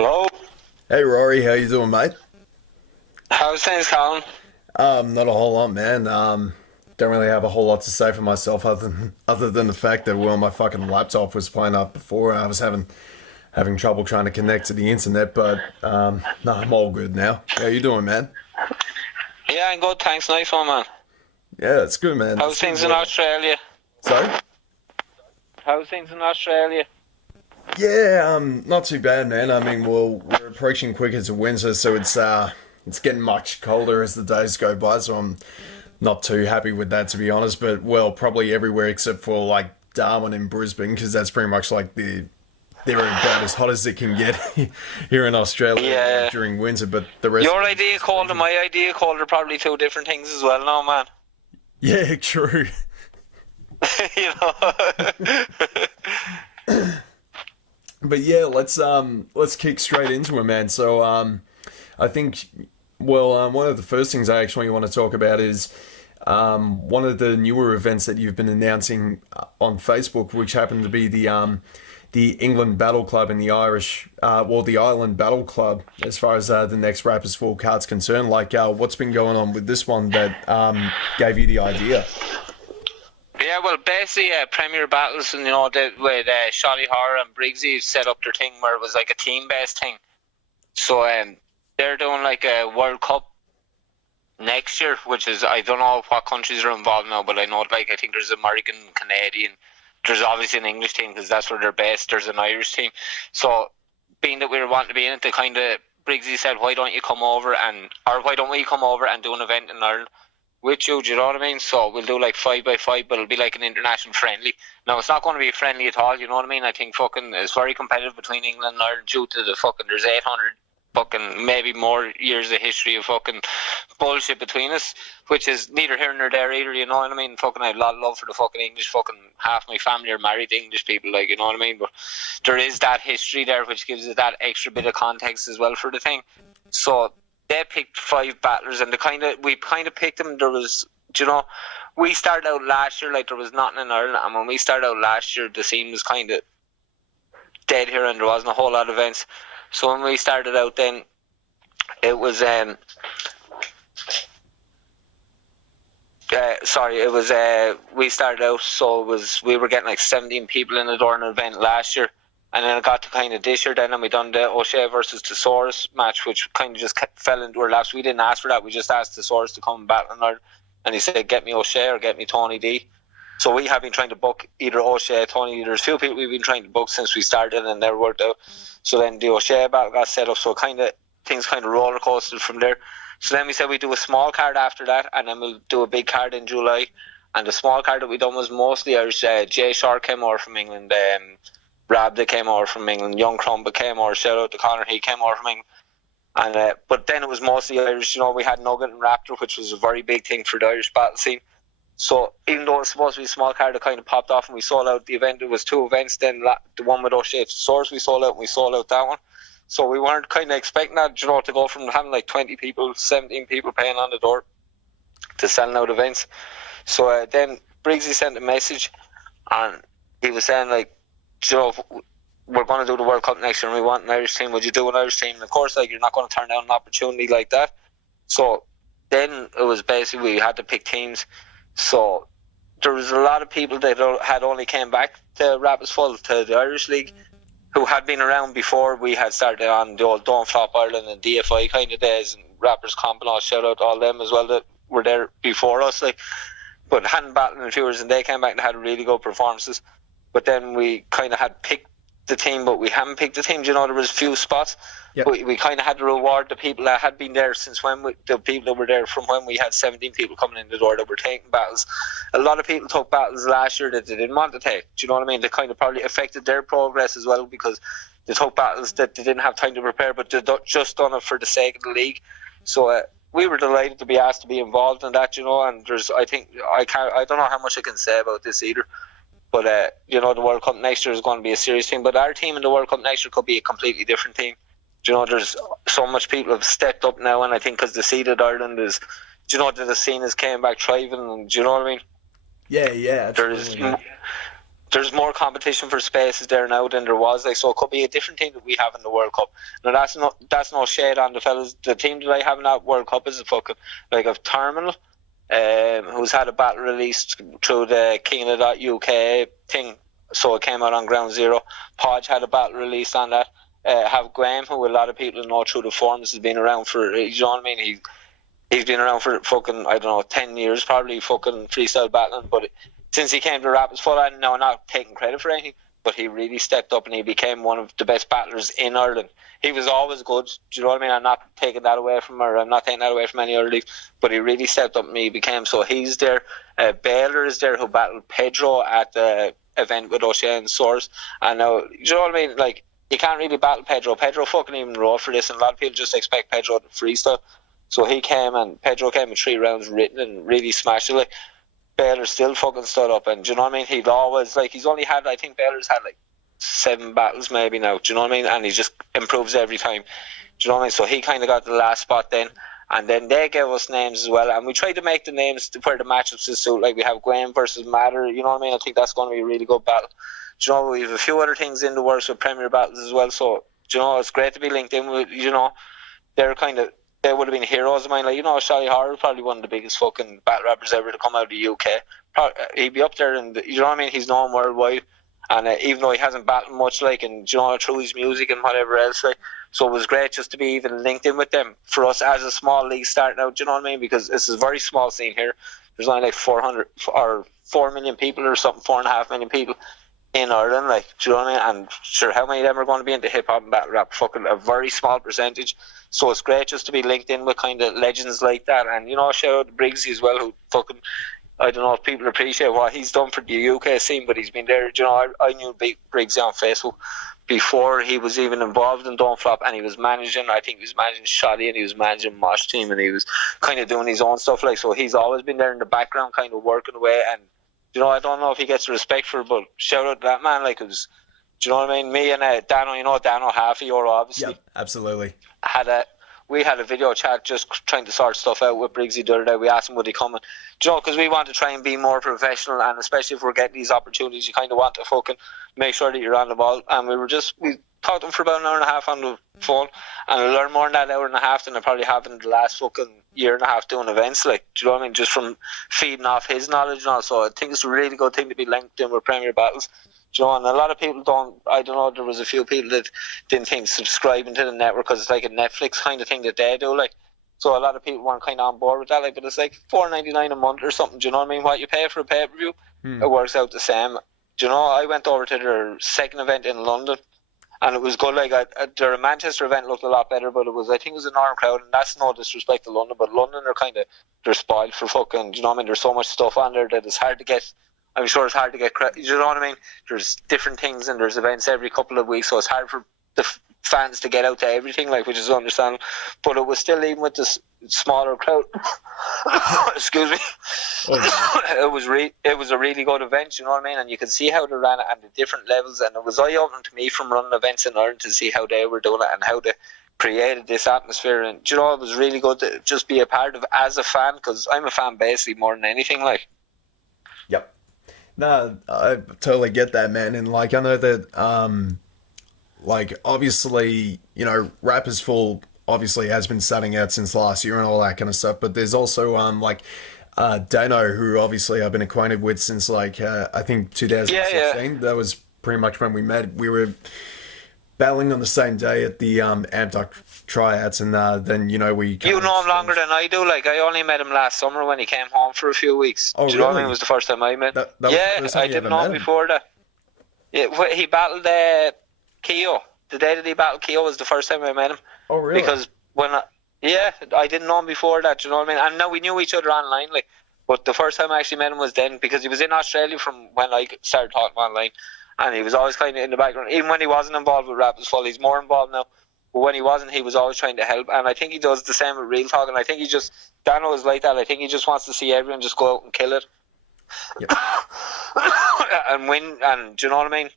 Hello. Hey Rory, how you doing, mate? How's things, Colin? Not a whole lot, man. Don't really have a whole lot to say for myself other than the fact that my fucking laptop was playing up before. I was having trouble trying to connect to the internet, but no, I'm all good now. How you doing, man? Yeah, I'm good, thanks. Nice one, man. Yeah, it's good, man. How's It's good. things in Australia? Sorry? How's things in Australia? Yeah, not too bad, man. I mean, well, we're approaching quicker to winter, so it's getting much colder as the days go by. So I'm not too happy with that, to be honest. But well, probably everywhere except for like Darwin and Brisbane, because that's pretty much like they're about as hot as it can get here in Australia Yeah. during winter. But the rest Your of it's idea just cold and freezing. my idea cold are probably two different things as well now, man. Yeah, true. You know? But yeah, let's kick straight into it, man. So I think one of the first things I actually want to talk about is one of the newer events that you've been announcing on Facebook, which happened to be the England Battle Club and the the Ireland Battle Club, as far as the next Rappers Full card's concerned. Like, what's been going on with this one that gave you the idea? Yeah, well, basically, Premier Battles, and with Shoddy Horror and Briggsy set up their thing where it was like a team-based thing. So they're doing like a World Cup next year, which is, I don't know what countries are involved now, but I know, like, I think there's American, Canadian, there's obviously an English team because that's where they're based, there's an Irish team. So being that we were wanting to be in it, they kind of, Briggsy said, why don't we come over and do an event in Ireland with you, do you know what I mean? So we'll do like 5x5, but it'll be like an international friendly. Now, it's not going to be friendly at all, you know what I mean? I think fucking it's very competitive between England and Ireland due to the fucking, there's 800 fucking, maybe more years of history of fucking bullshit between us, which is neither here nor there either, you know what I mean? Fucking, I have a lot of love for the fucking English, fucking half my family are married to English people, like, you know what I mean? But there is that history there, which gives it that extra bit of context as well for the thing. So they picked 5 battlers, and we picked them. There was, we started out last year like there was nothing in Ireland, and when we started out last year, the scene was kind of dead here, and there wasn't a whole lot of events. So when we started out, then it was we started out, so we were getting like 17 people in the door in an event last year. And then it got to kind of this year then, and we done the Oshea versus The Saurus match, which kind of just fell into our laps. We didn't ask for that. We just asked The Saurus to come and battle in Ireland. And he said, get me Oshea or get me Tony D. So we have been trying to book either Oshea or Tony D. There's a few people we've been trying to book since we started and never worked out. So then the Oshea battle got set up. So things kind of roller coasted from there. So then we said we'd do a small card after that, and then we'll do a big card in July. And the small card that we done was mostly Irish. Jay Shore came over from England. Rabda came over from England, Young Crumpet came over, shout out to Connor, he came over from England. And but then it was mostly Irish, we had Nugget and Raptor, which was a very big thing for the Irish battle scene. So even though it was supposed to be a small card, it kind of popped off and we sold out the event. It was 2 events, then the one with Oshea Source we sold out, and we sold out that one. So we weren't kind of expecting that, to go from having like 20 people, 17 people paying on the door to selling out events. So then Briggsy sent a message and he was saying like, we're going to do the World Cup next year and we want an Irish team. Would you do an Irish team? And of course, like, you're not going to turn down an opportunity like that. So then it was basically we had to pick teams. So there was a lot of people that had only came back to Rapids Full, to the Irish League, who had been around before we had started on the old Don't Flop Ireland and DFI kind of days, and Rappers Comp and all. Shout out to all them as well that were there before us, like, but hadn't battled in a few years, and they came back and had really good performances. But then we kind of had picked the team, but we haven't picked the team. There was a few spots. Yep. But we kind of had to reward the people that had been there since the people that were there from when we had 17 people coming in the door that were taking battles. A lot of people took battles last year that they didn't want to take. Do you know what I mean? They kind of probably affected their progress as well because they took battles that they didn't have time to prepare, but they just done it for the sake of the league. So we were delighted to be asked to be involved in that, and I don't know how much I can say about this either. But, the World Cup next year is going to be a serious thing. But our team in the World Cup next year could be a completely different team. There's so much people have stepped up now, and I think because the seeded Ireland is, that the scene has came back thriving, and do you know what I mean? Yeah, There's absolutely. there's more competition for spaces there now than there was. Like, so it could be a different team that we have in the World Cup. Now that's no shade on the fellas. The team that I have in that World Cup is a fucking like a terminal, who's had a battle released through the Kina.uk thing, so it came out on Ground Zero. Podge had a battle released on that. Have Graham, who a lot of people know through the forums, has been around for, you know what I mean? He's been around for fucking, I don't know, 10 years probably, fucking freestyle battling, but since he came to Rapids Full, I'm now not taking credit for anything, but he really stepped up and he became one of the best battlers in Ireland. He was always good, do you know what I mean? I'm not taking that away from her, I'm not taking that away from any other league, but he really stepped up and he became, so he's there. Baylor is there, who battled Pedro at the event with Oshea and The Saurus, and now, do you know what I mean? Like, you can't really battle Pedro. Pedro fucking even wrote for this, and a lot of people just expect Pedro to freestyle. So he came, and Pedro came with 3 rounds written and really smashed it. Like, Baylor still fucking stood up, and do you know what I mean? He'd always, like, he's only had, I think Baylor's had like 7 battles maybe now, do you know what I mean? And he just improves every time, do you know what I mean? So he kind of got the last spot then, and then they gave us names as well, and we tried to make the names where the matchups to suit. Like, we have Graham versus Matter, you know what I mean? I think that's going to be a really good battle. Do you know, we have a few other things in the works with Premier Battles as well, so, do you know, it's great to be linked in with, you know, they would have been heroes of mine. Like, you know, Shally Horror, probably one of the biggest fucking battle rappers ever to come out of the UK. He'd be up there, and you know what I mean? He's known worldwide, and even though he hasn't battled much, like, and you know, through his music and whatever else, like, so it was great just to be even linked in with them for us as a small league starting out. Do you know what I mean? Because this is a very small scene here. There's only like 400 or 4 million people or something, 4.5 million people in Ireland, like, do you know what I mean? And sure, how many of them are going to be into hip hop and battle rap? Fucking a very small percentage. So it's great just to be linked in with kind of legends like that. And, you know, shout out to Briggsy as well, who fucking, I don't know if people appreciate what he's done for the UK scene, but he's been there. You know, I knew Briggsy on Facebook before he was even involved in Don't Flop, and he was managing, I think he was managing Shoddy, and he was managing Mosh Team, and he was kind of doing his own stuff, like, so he's always been there in the background kind of working away. And you know, I don't know if he gets respect for it, but shout out to that man. Like, it was, do you know what I mean? Me and Dano, you know Dano, half a euro, obviously. Yeah, absolutely. We had a video chat just trying to sort stuff out with Briggsy the other day. We asked him would he come, and do you know, because we want to try and be more professional, and especially if we're getting these opportunities, you kind of want to fucking make sure that you're on the ball. And we talked to him for about an hour and a half on the phone, and I learned more in that hour and a half than I probably have in the last fucking year and a half doing events. Like, do you know what I mean? Just from feeding off his knowledge and all. So I think it's a really good thing to be linked in with Premier Battles. Do you know, and a lot of people don't, I don't know, there was a few people that didn't think subscribing to the network, because it's like a Netflix kind of thing that they do, like, so a lot of people weren't kind of on board with that, like, but it's like $4.99 a month or something. Do you know what I mean? What you pay for a pay-per-view, it works out the same. Do you know, I went over to their second event in London, and it was good. Like, their Manchester event looked a lot better, but I think it was a normal crowd, and that's no disrespect to London, but London are they're spoiled for fucking, do you know what I mean? There's so much stuff on there that it's hard to get. I'm sure it's hard to get credit. You know what I mean? There's different things, and there's events every couple of weeks, so it's hard for the fans to get out to everything, like, which is understandable. But it was still, even with this smaller crowd, excuse me, it was a really good event. You know what I mean? And you can see how they ran it and the different levels, and it was eye-opening to me from running events in Ireland to see how they were doing it and how they created this atmosphere. And you know, it was really good to just be a part of as a fan, because I'm a fan basically more than anything, like. Yep. No, I totally get that, man. And like, I know that, like, obviously, you know, Rappers Full obviously has been starting out since last year and all that kind of stuff. But there's also, like, Dano, who obviously I've been acquainted with since, like, I think 2016. Yeah. That was pretty much when we met. We were battling on the same day at the Amped tryouts, and then, you know, we... You know him longer than I do. Like, I only met him last summer when he came home for a few weeks. Oh, do you know what I mean? It was the first time I met him. Yeah, I didn't know him before that. Yeah, he battled Keo. The day that he battled Keo was the first time I met him. Oh, really? Because I didn't know him before that, do you know what I mean? And now we knew each other online, like, but the first time I actually met him was then, because he was in Australia from when I started talking online. And he was always kind of in the background. Even when he wasn't involved with Rappers Full, he's more involved now. But when he wasn't, he was always trying to help. And I think he does the same with Real Talk. And I think Dano is like that. I think he just wants to see everyone just go out and kill it. Yep. And win. And do you know what I mean?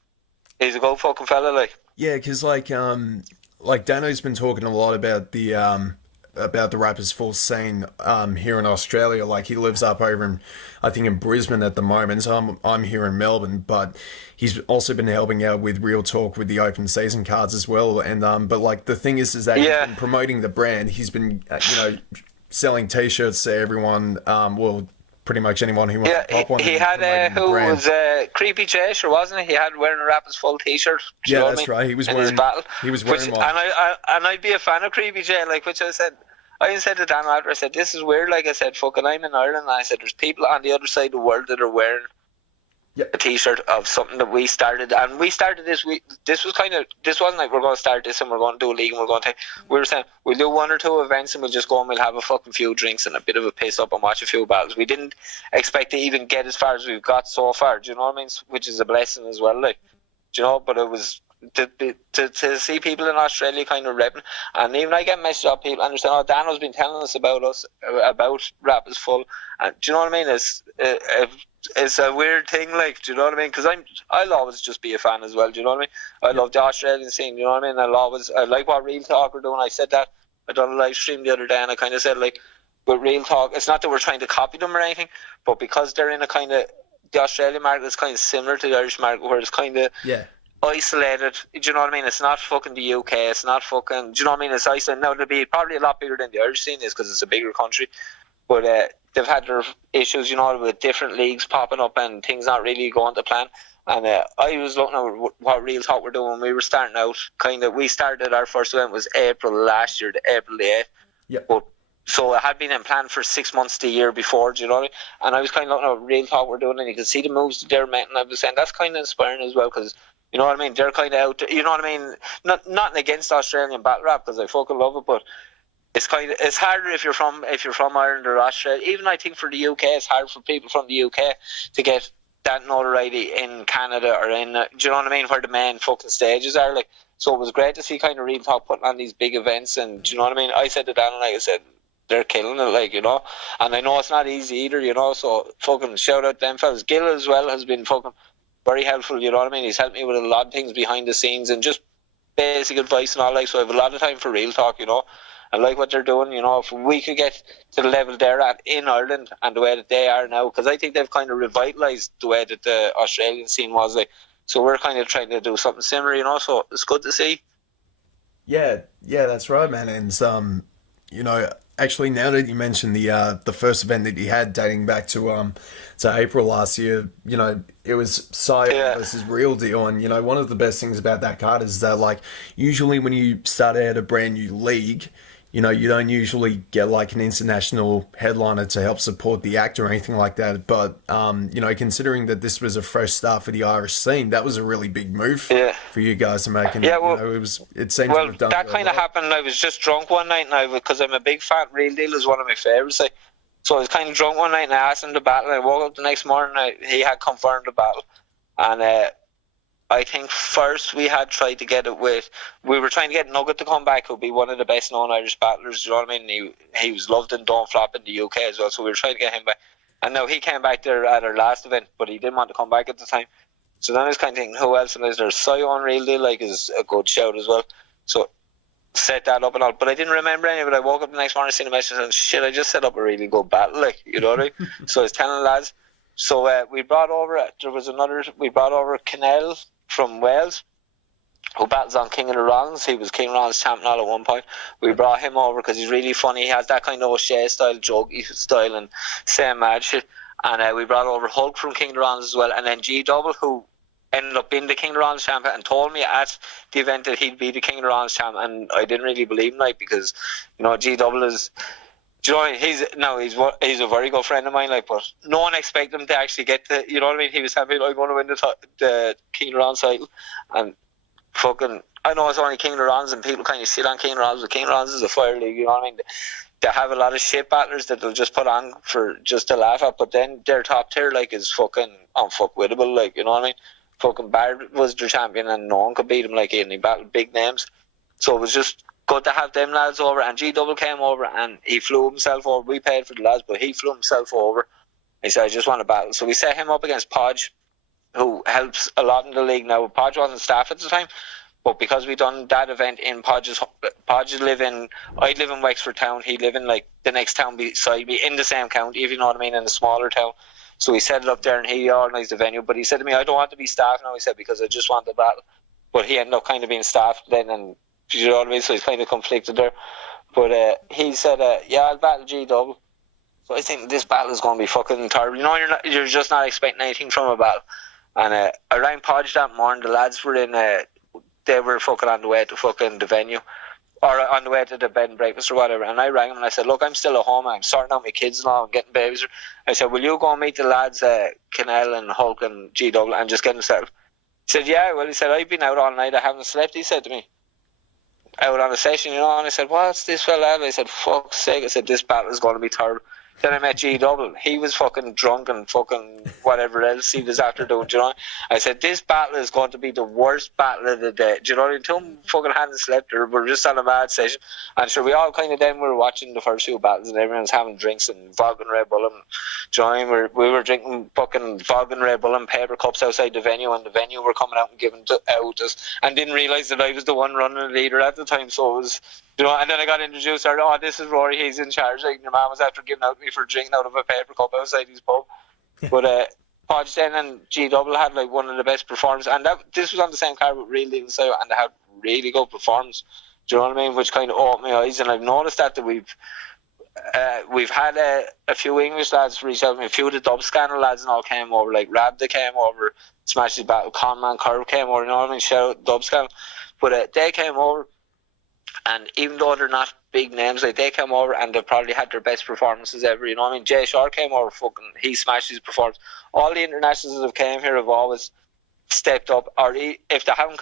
He's a good fucking fella, like. Yeah, because like Dano's been talking a lot about the about the Rappers Full scene here in Australia. Like he lives up over in, I think in Brisbane at the moment. So I'm here in Melbourne, but he's also been helping out with Real Talk with the open season cards as well. And but like the thing is that he's been promoting the brand. He's been selling T-shirts to everyone. Well, pretty much anyone who wants to pop one. He had who was Creepy Jash, or wasn't he? He had wearing a Rappers Full T-shirt. Yeah, that's right. He was wearing his battle. He was wearing one. And I'd be a fan of Creepy J, like which I said to Dan after. I said, this is weird. Like I said, fucking, I'm in Ireland, and I said, there's people on the other side of the world that are wearing a T-shirt of something that we started, and we started this. This wasn't like we're going to start this and we're going to do a league and we were saying we'll do one or two events and we'll just go and we'll have a fucking few drinks and a bit of a piss up and watch a few battles. We didn't expect to even get as far as we've got so far. Do you know what I mean? Which is a blessing as well, like, do you know. But it was to see people in Australia kind of repping, and even I get messages of people understand. Oh, Dano's been telling us about Rappers Full, and do you know what I mean? It's a weird thing, like, do you know what I mean? Because I'll always just be a fan as well. Do you know what I mean? I love the Australian scene. Do you know what I mean? I like what Real Talk are doing. I said that. I done a live stream the other day, and I kind of said, like, with Real Talk, it's not that we're trying to copy them or anything, but because they're in a kind of, the Australian market is kind of similar to the Irish market, where it's kind of isolated. Do you know what I mean? It's not fucking the UK. It's not fucking. Do you know what I mean? It's isolated. Now, it'll be probably a lot bigger than the Irish scene is because it's a bigger country. But they've had their issues, you know, with different leagues popping up and things not really going to plan. And I was looking at what Real Talk were doing when we were starting out. We started our first event was April last year, April the 8th. Yeah. But so it had been in plan for 6 months the year before, do you know what I mean? And I was kind of looking at what Real Talk were doing, and you could see the moves that they're making. And I was saying that's kind of inspiring as well, because you know what I mean? They're kind of out there, you know what I mean? Nothing against Australian battle rap, because I fucking love it, but it's harder if you're from Ireland or Australia. Even I think for the UK, it's hard for people from the UK to get that notoriety in Canada or in, do you know what I mean, where the main fucking stages are, like. So it was great to see kind of Real Talk putting on these big events, and do you know what I mean? I said to Dan, like I said, they're killing it, like, you know. And I know it's not easy either, you know, so fucking shout out to them fellas. Gil as well has been fucking very helpful, you know what I mean? He's helped me with a lot of things behind the scenes and just basic advice and all, like, so I have a lot of time for Real Talk, you know. I like what they're doing, you know. If we could get to the level they're at in Ireland and the way that they are now, because I think they've kind of revitalised the way that the Australian scene was, like. So we're kind of trying to do something similar, you know, so it's good to see. Yeah, that's right, man. And you know, actually, now that you mentioned the first event that you had dating back to April last year, you know, it was Sire versus Real Deal, and you know, one of the best things about that card is that, like, usually when you start out a brand new league, you know, you don't usually get like an international headliner to help support the act or anything like that. But, you know, considering that this was a fresh start for the Irish scene, that was a really big move for you guys to make. And, yeah, well, you know, it seems to have done that kind of happened. I was just drunk one night, and because I'm a big fan, Real Deal is one of my favourites. Like, so I was kind of drunk one night, and I asked him to battle. And I woke up the next morning, he had confirmed the battle. And I think first we had tried to get it with, we were trying to get Nugget to come back, who'd be one of the best known Irish battlers, you know what I mean? He was loved in Don't Flop in the UK as well, so we were trying to get him back. And now he came back there at our last event, but he didn't want to come back at the time. So then I was kind of thinking, who else? And there's Sion Real Deal, like, is a good shout as well. So set that up and all. But I didn't remember any of it. I woke up the next morning, seen a message, and shit, I just set up a really good battle, like, you know what I mean? So I was telling the lads. So we brought over Canel from Wales, who battles on King of the Rollins. He was King Rollins champion all at one point. We brought him over because he's really funny. He has that kind of Oshea style, jokey style, and same mad shit. And we brought over Hulk from King of the Rollins as well, and then G Double, who ended up being the King of the Rollins champion, and told me at the event that he'd be the King of the Rollins champion, and I didn't really believe him, like, because, you know, G Double is, do you know, he's a very good friend of mine, like, but no one expected him to actually get the, you know what I mean? He was happy, like, going to win the King of the Rollins title, and fucking, I know it's only King of the Rollins, and people kind of sit on King of the Rollins, but King of the Rollins is a fire league, you know what I mean? They have a lot of shit battlers that they'll just put on for just to laugh at, but then their top tier, like, is fucking unfuckwittable, like, you know what I mean? Fucking Bard was their champion, and no one could beat him, like, and he battled big names, so it was just good to have them lads over. And G Double came over and he flew himself over. We paid for the lads, but he flew himself over. He said, I just want to battle. So we set him up against Podge, who helps a lot in the league now. Podge wasn't staff at the time, But because we done that event in Podge's I'd live in Wexford town, he'd live in like the next town beside me in the same county, if you know what I mean, in a smaller town. So we set it up there and he organised the venue. But he said to me, I don't want to be staff now, he said, because I just want the battle. But he ended up kind of being staff then, and you know what I mean, so he's kind of conflicted there. But he said, yeah, I'll battle G double. So I think this battle is going to be fucking terrible. You know, you're just not expecting anything from a battle. And I rang Podge that morning. The lads were in, they were fucking on the way to fucking the venue, or on the way to the bed and breakfast or whatever. And I rang him and I said, look, I'm still at home. I'm sorting out my kids and all, and getting babies. I said, will you go and meet the lads, Canel and Hulk and G double, and just get them settled? He said, yeah, well, he said, I've been out all night. I haven't slept, he said to me. Out on a session, you know, and I said, what's this fella? I said, fuck's sake. I said, this battle is going to be terrible. Then I met G double. He was fucking drunk and fucking whatever else he was after doing, do you know? I said, this battle is going to be the worst battle of the day. Do you know? Until fucking hadn't slept, or we're just on a mad session. And sure, we all kind of then were watching the first few battles, and everyone's having drinks and Vog and Red Bull. And, do you know what I mean? We were drinking fucking Vog and Red Bull and paper cups outside the venue, and the venue were coming out and giving out us, and didn't realise that I was the one running the leader at the time. So it was, you know, and then I got introduced. Oh, this is Rory. He's in charge. Like, your man was after giving out me for drinking out of a paper cup outside his pub. But Podge then and G double had like one of the best performances, and this was on the same card with Real Deal Sayo, and they had really good performance. Do you know what I mean? Which kind of opened my eyes, and I've noticed that we've had a few English lads reach out to me. A few of the dub scanner lads and all came over, like Rabda came over, Smash His Battle, Conman Curve came over, you know what I mean? Shout out dub scanner. But they came over, and even though they're not big names, like, they came over and they probably had their best performances ever, you know what I mean? Jay Shaw came over, fucking, he smashed his performance. All the internationals that have came here have always stepped up, or if they haven't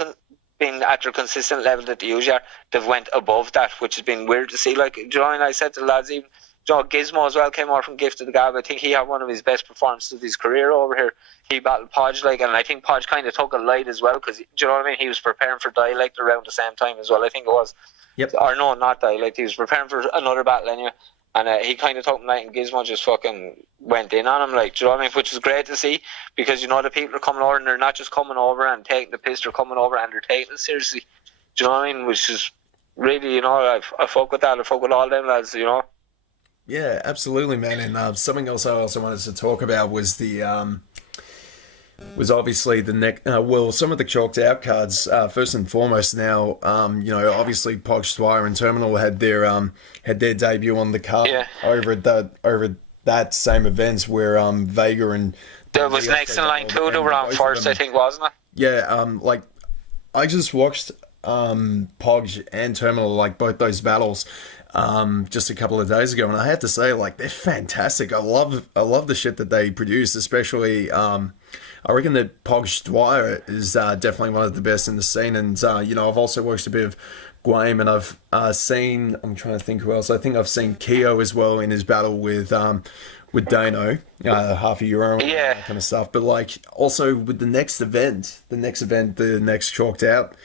been at their consistent level that they usually are, they've went above that, which has been weird to see. Like, do you know what I mean? I said to the lads, even Gizmo as well came over from Gift of the Gab. I think he had one of his best performances of his career over here. He battled Podge, like, and I think Podge kind of took a light as well, because, do you know what I mean? He was preparing for Dialect around the same time as well, I think it was. Yep. Or no, not Dialect. He was preparing for another battle anyway. And he kind of took him light, and Gizmo just fucking went in on him, like, do you know what I mean? Which is great to see, because, you know, the people are coming over and they're not just coming over and taking the piss, they're coming over and they're taking it seriously. Do you know what I mean? Which is really, you know, I fuck with that. I fuck with all them lads, you know. Yeah, absolutely, man. And something else I also wanted to talk about was was obviously some of the chalked out cards. First and foremost, now, you know, obviously Podge Dwyer and Terminal had their debut on the card, yeah, over that same event where Vega and there was next in line too. They were on first, I think, wasn't it? Yeah, like, I just watched Podge and Terminal, like, both those battles just a couple of days ago, and I have to say, like, they're fantastic. I love the shit that they produce, especially I reckon that Podge Dwyer is definitely one of the best in the scene. And you know, I've also watched a bit of Guame, and I've seen, I'm trying to think who else. I think I've seen Keo as well in his battle with Dano, half a euro, and that kind of stuff. But, like, also with the next chalked out,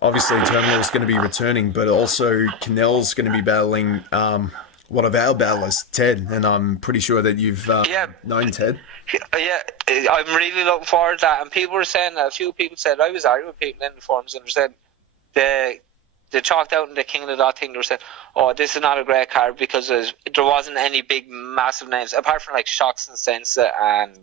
obviously Terminal's going to be returning, but also Canel's going to be battling one of our battlers, Ted, and I'm pretty sure that you've known Ted. Yeah, I'm really looking forward to that. And people were saying, a few people said, I was arguing with people in the forums, and they said they chalked out in the King of the Dot thing. They were saying, oh, this is not a great card because there wasn't any big massive names apart from like Shocks and Sensa and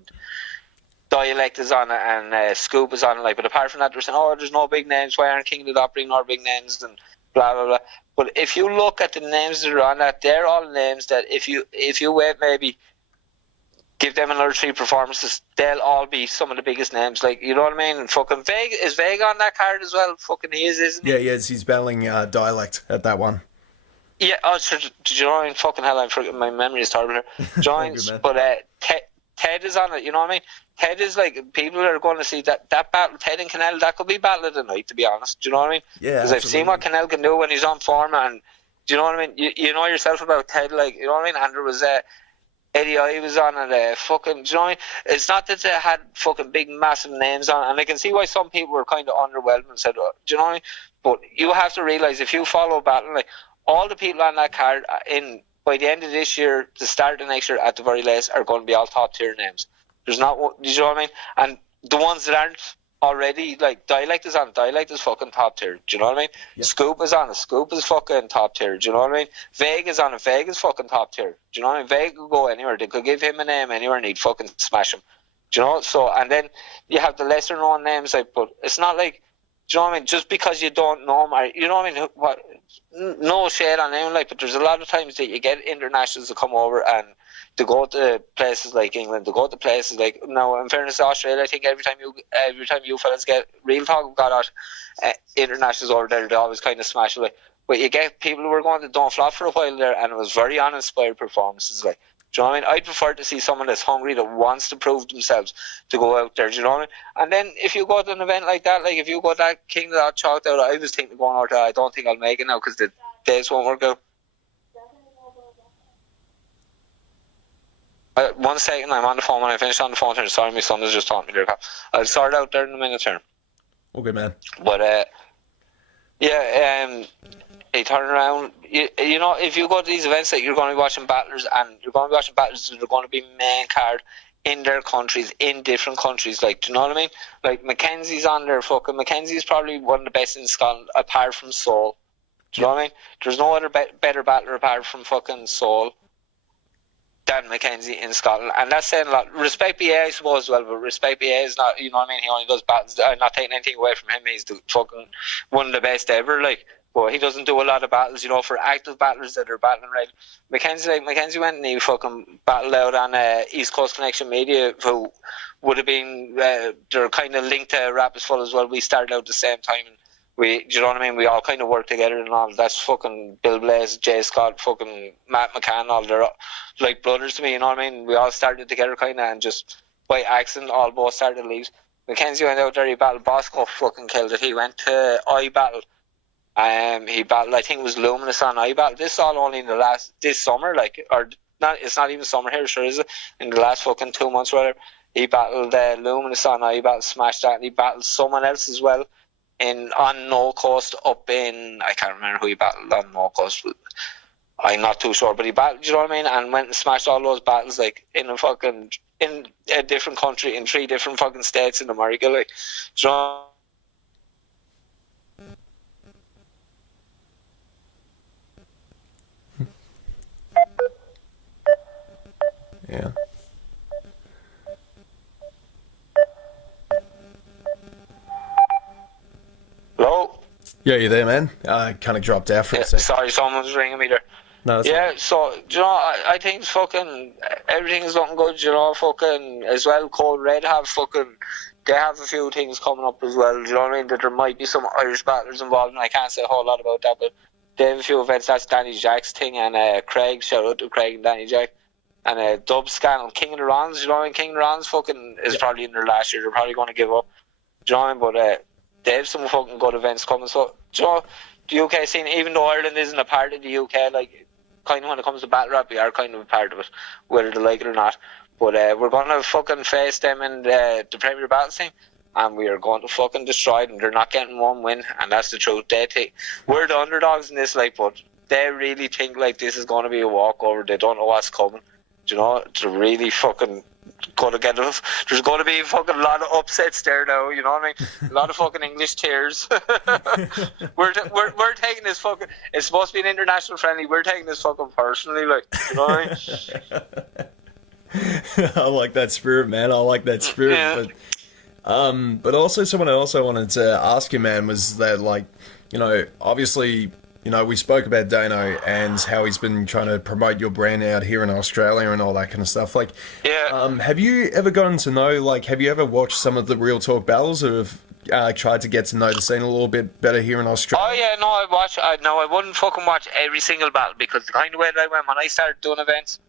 Dialect is on it, and Scoop is on it. Like, but apart from that, they're saying, oh, there's no big names. Why aren't King of the Dot bringing no big names and blah blah blah. But if you look at the names that are on that, they're all names that if you wait maybe give them another 3 performances, they'll all be some of the biggest names. Like, you know what I mean? And fucking Vega on that card as well? Fucking he is, isn't he? Yeah, he's battling Dialect at that one. Yeah, so, did you know what I mean? Fucking hell, I'm forgetting, my memory is terrible here. Joins, but Ted is on it, you know what I mean? Ted is like, people are going to see that battle, Ted and Canel, that could be battle of the night, to be honest. Do you know what I mean? Yeah, because I've seen what Canel can do when he's on form, and do you know what I mean? You know yourself about Ted, like, you know what I mean? And there was Eddie I was on it, fucking, do you know what I mean? It's not that they had fucking big massive names on it, and I can see why some people were kind of underwhelmed and said, oh, do you know what I mean? But you have to realise, if you follow battle, like, all the people on that card by the end of this year, the start of next year at the very latest, are going to be all top tier names. There's not, do you know what I mean? And the ones that aren't already, like, Dialect is fucking top tier. Do you know what I mean? Yep. Scoop is fucking top tier. Do you know what I mean? Vega's fucking top tier. Do you know what I mean? Vega could go anywhere. They could give him a name anywhere and he'd fucking smash him. Do you know? So, and then you have the lesser known names, like, but it's not like, do you know what I mean? Just because you don't know them, you know what I mean? What? No shade on anyone, like, but there's a lot of times that you get internationals to come over and to go to places like England, to go to places like, now in fairness to Australia, I think every time you fellas get real talk got out internationals over there, they always kind of smash it, like, but you get people who were going to Don't Flop for a while there, and it was very uninspired performances, like, do you know what I mean? I'd prefer to see someone that's hungry, that wants to prove themselves, to go out there, do you know what I mean? And then if you go to an event like that, like if you go to that King of that chalked out, I was thinking going out there, I don't think I'll make it now because the days won't work out. 1 second, I'm on the phone. When I finish on the phone, sorry, my son has just taught me there. I'll sort it out there in a minute, turn. Okay, man. But they turn around. You know, if you go to these events, like, you're going to be watching battlers, and you're going to be watching battlers that are going to be main card in their countries, in different countries. Like, do you know what I mean? Like, Mackenzie's on there. Fucking Mackenzie's probably one of the best in Scotland, apart from Seoul. Do you know what I mean? There's no other better battler apart from fucking Seoul than Mackenzie in Scotland, and that's saying a lot. Respect BA, I suppose, as well, but Respect BA is not, you know what I mean, he only does battles. I'm not taking anything away from him, he's the fucking one of the best ever, like, but he doesn't do a lot of battles, you know, for active battlers that are battling right. Mackenzie went and he fucking battled out on East Coast Connection Media, who would have been, they're kind of linked to Rap is Full as well. We started out at the same time, and do you know what I mean? We all kind of work together and all. That's fucking Bill Blaze, Jay Scott, fucking Matt McCann, all they're like brothers to me, you know what I mean? We all started together kind of, and just by accident, all both started leagues. Mackenzie went out there, he battled Bosco, fucking killed it. He went to iBattle. He battled, I think it was Luminous on iBattle. This is all only in this summer, like, or not, it's not even summer here, sure is it? In the last fucking 2 months or whatever. He battled Luminous on iBattle, smashed that, and he battled someone else as well. On No Coast up in, I can't remember who he battled on No Coast, I'm not too sure, but he battled, you know what I mean, and went and smashed all those battles, like, in a different country, in 3 different fucking states in America, like, you know. Yeah. Hello? Yeah, you there, man? Kind of dropped out for a second. Sorry, someone was ringing me there. No, yeah, so, you know, I think fucking everything is looking good, you know, fucking, as well, Code Red they have a few things coming up as well, you know what I mean, that there might be some Irish battlers involved, and I can't say a whole lot about that, but they have a few events. That's Danny Jack's thing, and Craig, shout out to Craig and Danny Jack, and Dub Scan and King of the Rons, you know what I mean, King of the Rons fucking is probably in their last year, they're probably going to give up, you know what I mean, but they have some fucking good events coming, so, you know, the UK scene, even though Ireland isn't a part of the UK, like, kind of when it comes to battle rap, we are kind of a part of it, whether they like it or not, but we're going to fucking face them in the Premier Battle team, and we are going to fucking destroy them. They're not getting one win, and that's the truth. They think we're the underdogs in this, like, but they really think like this is going to be a walkover. They don't know what's coming. Do you know, they're really fucking going to get it. There's going to be fucking a lot of upsets there now. You know what I mean? A lot of fucking English tears. we're taking this fucking. It's supposed to be an international friendly. We're taking this fucking personally, like, you know what I mean? I like that spirit, man. I like that spirit. Yeah. But also someone else I wanted to ask you, man, was that, like, you know, obviously, you know, we spoke about Dano and how he's been trying to promote your brand out here in Australia and all that kind of stuff. Like, yeah. Have you ever gotten to know, like, have you ever watched some of the Real Talk battles, or have tried to get to know the scene a little bit better here in Australia? Oh yeah, no, I wouldn't fucking watch every single battle, because the kind of way that I went when I started doing events,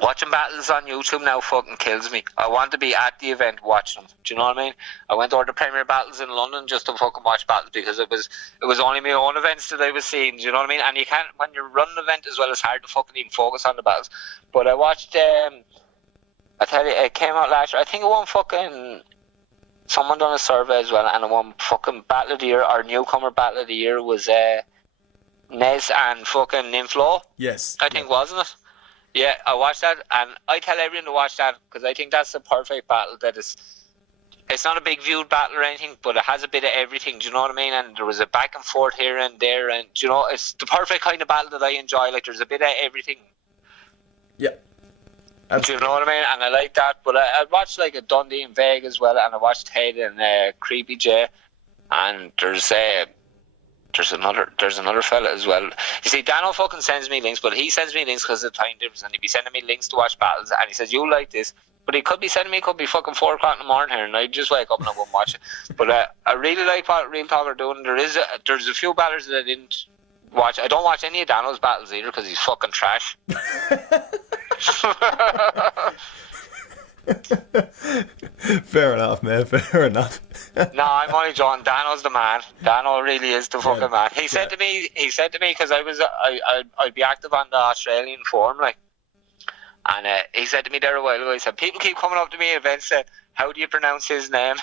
watching battles on YouTube now fucking kills me. I want to be at the event watching them. Do you know what I mean? I went over to Premier Battles in London just to fucking watch battles, because it was only my own events that I was seeing. Do you know what I mean? And you can't, when you're running an event as well, it's hard to fucking even focus on the battles. But I watched, I tell you, it came out last year. I think it won fucking, someone done a survey as well, and it won fucking Battle of the Year, or Newcomer Battle of the Year was Nez and fucking Nymplo. Yes. I think, wasn't it? Yeah, I watched that, and I tell everyone to watch that, because I think that's the perfect battle that is, it's not a big viewed battle or anything, but it has a bit of everything. Do you know what I mean? And there was a back and forth here and there, and do you know, it's the perfect kind of battle that I enjoy. Like, there's a bit of everything. Yeah. Do you know what I mean? And I like that. But I watched like a Dundee and Vague as well, and I watched Ted and Creepy J, and there's another fella as well. You see, Dano fucking sends me links, but he sends me links because of the time difference, and he'd be sending me links to watch battles, and he says, you like this, but he could be sending me, it could be fucking 4 o'clock in the morning here, and I just wake up and I won't watch it. But I really like what Real Talk are doing. There's a few battles that I didn't watch. I don't watch any of Dano's battles either because he's fucking trash. Fair enough, man. Fair enough. No, I'm only joking. Dano's the man. Dano really is the fucking man. He said to me, because I'd be active on the Australian forum, like, and he said to me there a while ago, he said, people keep coming up to me at events saying, how do you pronounce his name?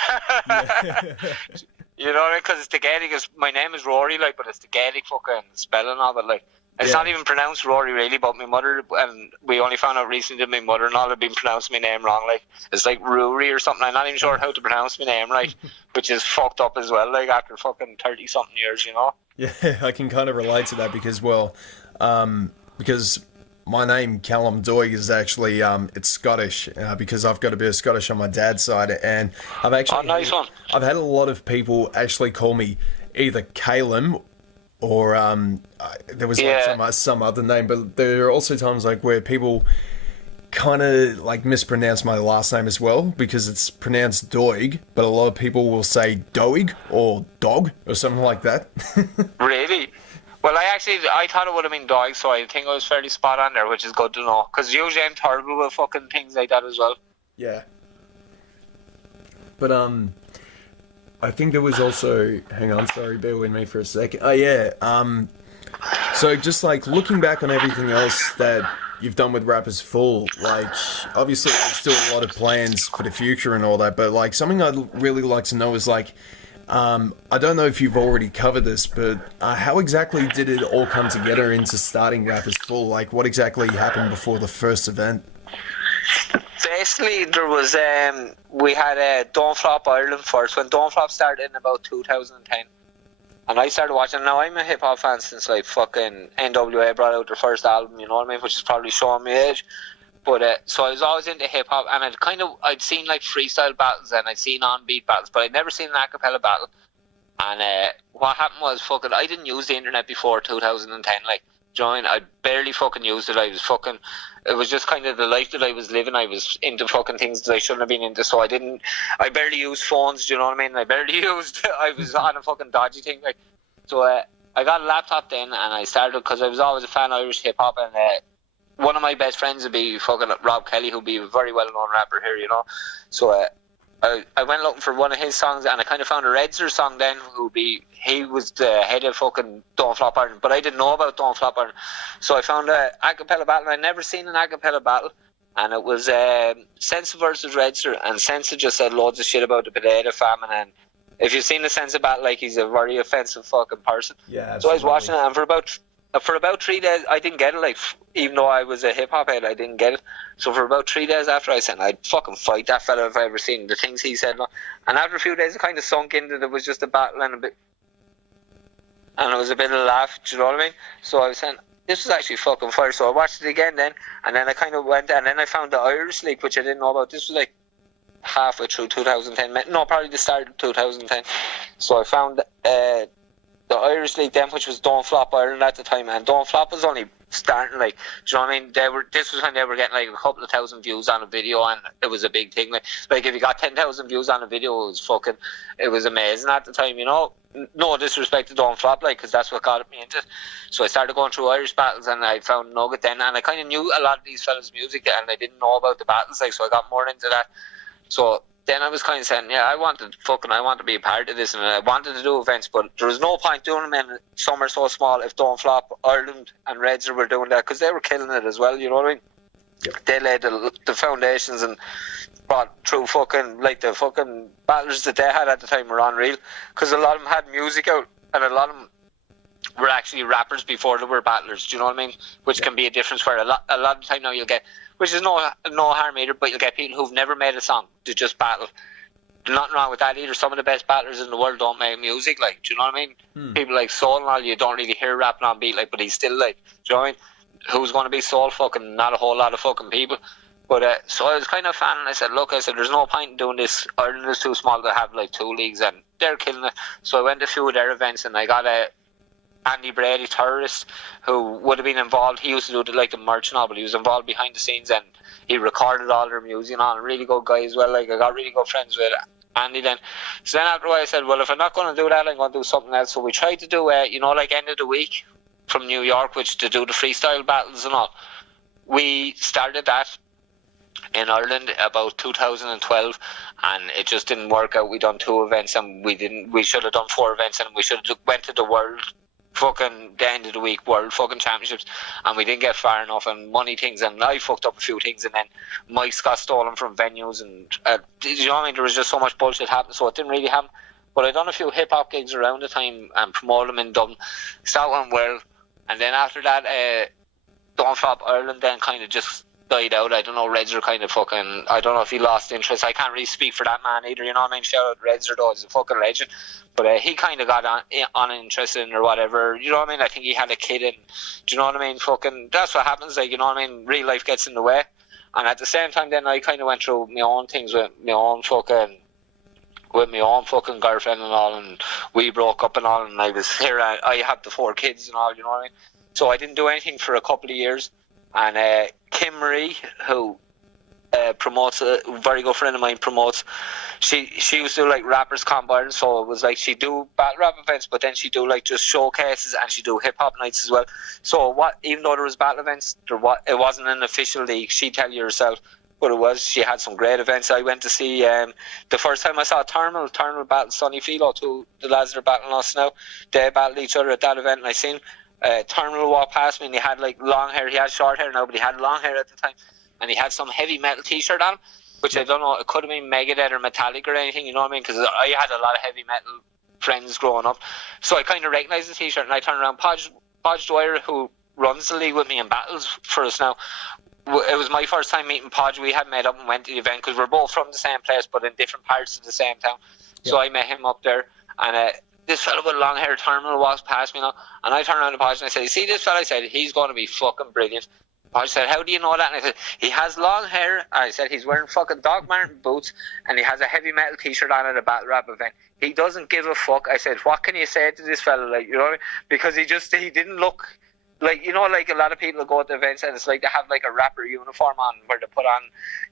You know what I mean? Because it's the Gaelic, my name is Rory, like, but it's the Gaelic fucking spelling of it, like. It's not even pronounced Rory really, but my mother, and we only found out recently that my mother-in-law had been pronouncing my name wrong, like, it's like Ruairi or something. I'm not even sure how to pronounce my name right, which is fucked up as well, like, after fucking 30-something years, you know? Yeah, I can kind of relate to that because, well, because my name, Callum Doig, is actually, it's Scottish, because I've got a bit of Scottish on my dad's side, and I've actually... Oh, nice one. I've had a lot of people actually call me either Calum or there was like some other name, but there are also times like where people kind of like mispronounce my last name as well because it's pronounced Doig, but a lot of people will say Doig or Dog or something like that. Really? Well, I thought it would have been Doig, so I think I was fairly spot on there, which is good to know, because usually I'm terrible with fucking things like that as well. Yeah. But I think there was also... Hang on, sorry, bear with me for a second. Oh, yeah. So just, like, looking back on everything else that you've done with Rappers Full, like, obviously there's still a lot of plans for the future and all that, but, like, something I'd really like to know is, like, I don't know if you've already covered this, but how exactly did it all come together into starting Rappers Full? Like, what exactly happened before the first event? Basically, there was we had Don't Flop Ireland first. When Don't Flop started in about 2010, and I started watching. Now I'm a hip hop fan since like fucking NWA brought out their first album, you know what I mean, which is probably showing me age. But so I was always into hip hop, and I'd seen like freestyle battles and I'd seen on beat battles, but I'd never seen an acapella battle. And what happened was I didn't use the internet before 2010, like. I barely fucking used it. It was just kind of the life that I was living. I was into fucking things that I shouldn't have been into, so I barely used phones, do you know what I mean? I was on a fucking dodgy thing, like. So I got a laptop then, and I started, because I was always a fan of Irish hip-hop, and one of my best friends would be fucking Rob Kelly, who'd be a very well-known rapper here, you know. So I went looking for one of his songs, and I kind of found a Redzer song then, he was the head of fucking Don't Flop Ireland, but I didn't know about Don't Flop Ireland. So I found a acapella battle, and I'd never seen an acapella battle, and it was Sensa versus Redzer, and Sensa just said loads of shit about the potato famine, and if you've seen the Sensa battle, like, he's a very offensive fucking person. Yeah, absolutely. So I was watching it, and for about 3 days, I didn't get it, like, even though I was a hip-hop head, I didn't get it. So for about 3 days after, I said, I'd fucking fight that fella if I ever seen the things he said. And after a few days, it kind of sunk into that it was just a battle and it was a bit of a laugh, do you know what I mean? So I was saying, this was actually fucking fire. So I watched it again then, and then I kind of went, and then I found the Irish League, which I didn't know about. This was like halfway through 2010. No, probably the start of 2010. So I found the Irish League then, which was Don't Flop Ireland at the time, and Don't Flop was only starting, like, do you know what I mean? This was when they were getting like a couple of thousand views on a video, and it was a big thing. Like if you got 10,000 views on a video, it was amazing at the time, you know. No disrespect to Don't Flop, like, because that's what got me into it. So I started going through Irish battles, and I found Nugget then, and I kind of knew a lot of these fellas' music, and I didn't know about the battles, like, so I got more into that. So then I was kind of saying, I want to be a part of this, and I wanted to do events, but there was no point doing them in somewhere so small if Don't Flop Ireland and Redzer were doing that, because they were killing it as well, you know what I mean? Yep. They laid the foundations and brought through fucking, like, the fucking battles that they had at the time were unreal, because a lot of them had music out, and a lot of them were actually rappers before they were battlers, do you know what I mean? Which can be a difference, where a lot of the time now you'll get, which is no harm either, but you'll get people who've never made a song to just battle. nothing wrong with that either. Some of the best battlers in the world don't make music, like, do you know what I mean? People like Soul and all, you don't really hear rapping on beat, like, but he's still like, do you know what I mean? Who's going to be Soul fucking? Not a whole lot of fucking people. But so I was kind of a fan, and I said, look, there's no point in doing this. Ireland is too small to have like 2 leagues, and they're killing it. So I went to a few of their events, and I got Andy Brady, terrorist, who would have been involved. He used to do the merch and all, but he was involved behind the scenes, and he recorded all their music and all. A really good guy as well. Like, I got really good friends with Andy then. So then after a while I said, well, if I'm not going to do that, I'm going to do something else. So we tried to do, like end of the week from New York, which to do the freestyle battles and all. We started that in Ireland about 2012, and it just didn't work out. We done 2 events, and we should have done 4 events, and we should have went to the world fucking the end of the week world fucking championships, and we didn't get far enough, and money things, and I fucked up a few things, and then mics got stolen from venues, and you know what I mean, there was just so much bullshit happening, so it didn't really happen. But I done a few hip hop gigs around the time and promoted them in Dublin. So that went well, and then after that Don't Stop Ireland then kind of just died out. I don't know, Redzer kind of fucking, I don't know if he lost interest. I can't really speak for that man either, you know what I mean? Shout out Redzer though, he's a fucking legend. But he kind of got uninterested in or whatever, you know what I mean? I think he had a kid, and do you know what I mean? Fucking, that's what happens, like, you know what I mean? Real life gets in the way. And at the same time then I kind of went through my own things with my own fucking girlfriend and all, and we broke up and all, and I was here, I had the 4 kids and all, you know what I mean? So I didn't do anything for a couple of years. And Kim Marie, who promotes, a very good friend of mine, promotes, she used to do like Rappers Comp Ireland, so it was like she'd do battle rap events, but then she'd do like just showcases, and she'd do hip hop nights as well. So even though there was battle events, it wasn't an official league, she'd tell you herself, but it was. She had some great events. I went to see the first time I saw Thermal battle Sonny Philo, 2 the lads that are battling us now. They battled each other at that event, and I seen Thermal walk past me, and he had like long hair. He had short hair now, but he had long hair at the time, and he had some heavy metal t-shirt on, which I don't know, it could have been Megadeth or Metallica or anything, you know what I mean, because I had a lot of heavy metal friends growing up, so I kind of recognised the t-shirt, and I turned around. Podge Dwyer, who runs the league with me and battles for us now, it was my first time meeting Podge. We had met up and went to the event, because we're both from the same place but in different parts of the same town. So I met him up there, and this fella with long hair, Thermal, walks past me now, and I turned around to Podge and I said, you see this fella? I said, he's going to be fucking brilliant. Podge said, how do you know that? And I said, he has long hair, and I said, he's wearing fucking Doc Marten boots, and he has a heavy metal t-shirt on at a battle rap event. He doesn't give a fuck. I said, what can you say to this fella? Like, you know what I mean? Because he didn't look like, you know, like a lot of people go to events and it's like they have like a rapper uniform on, where they put on,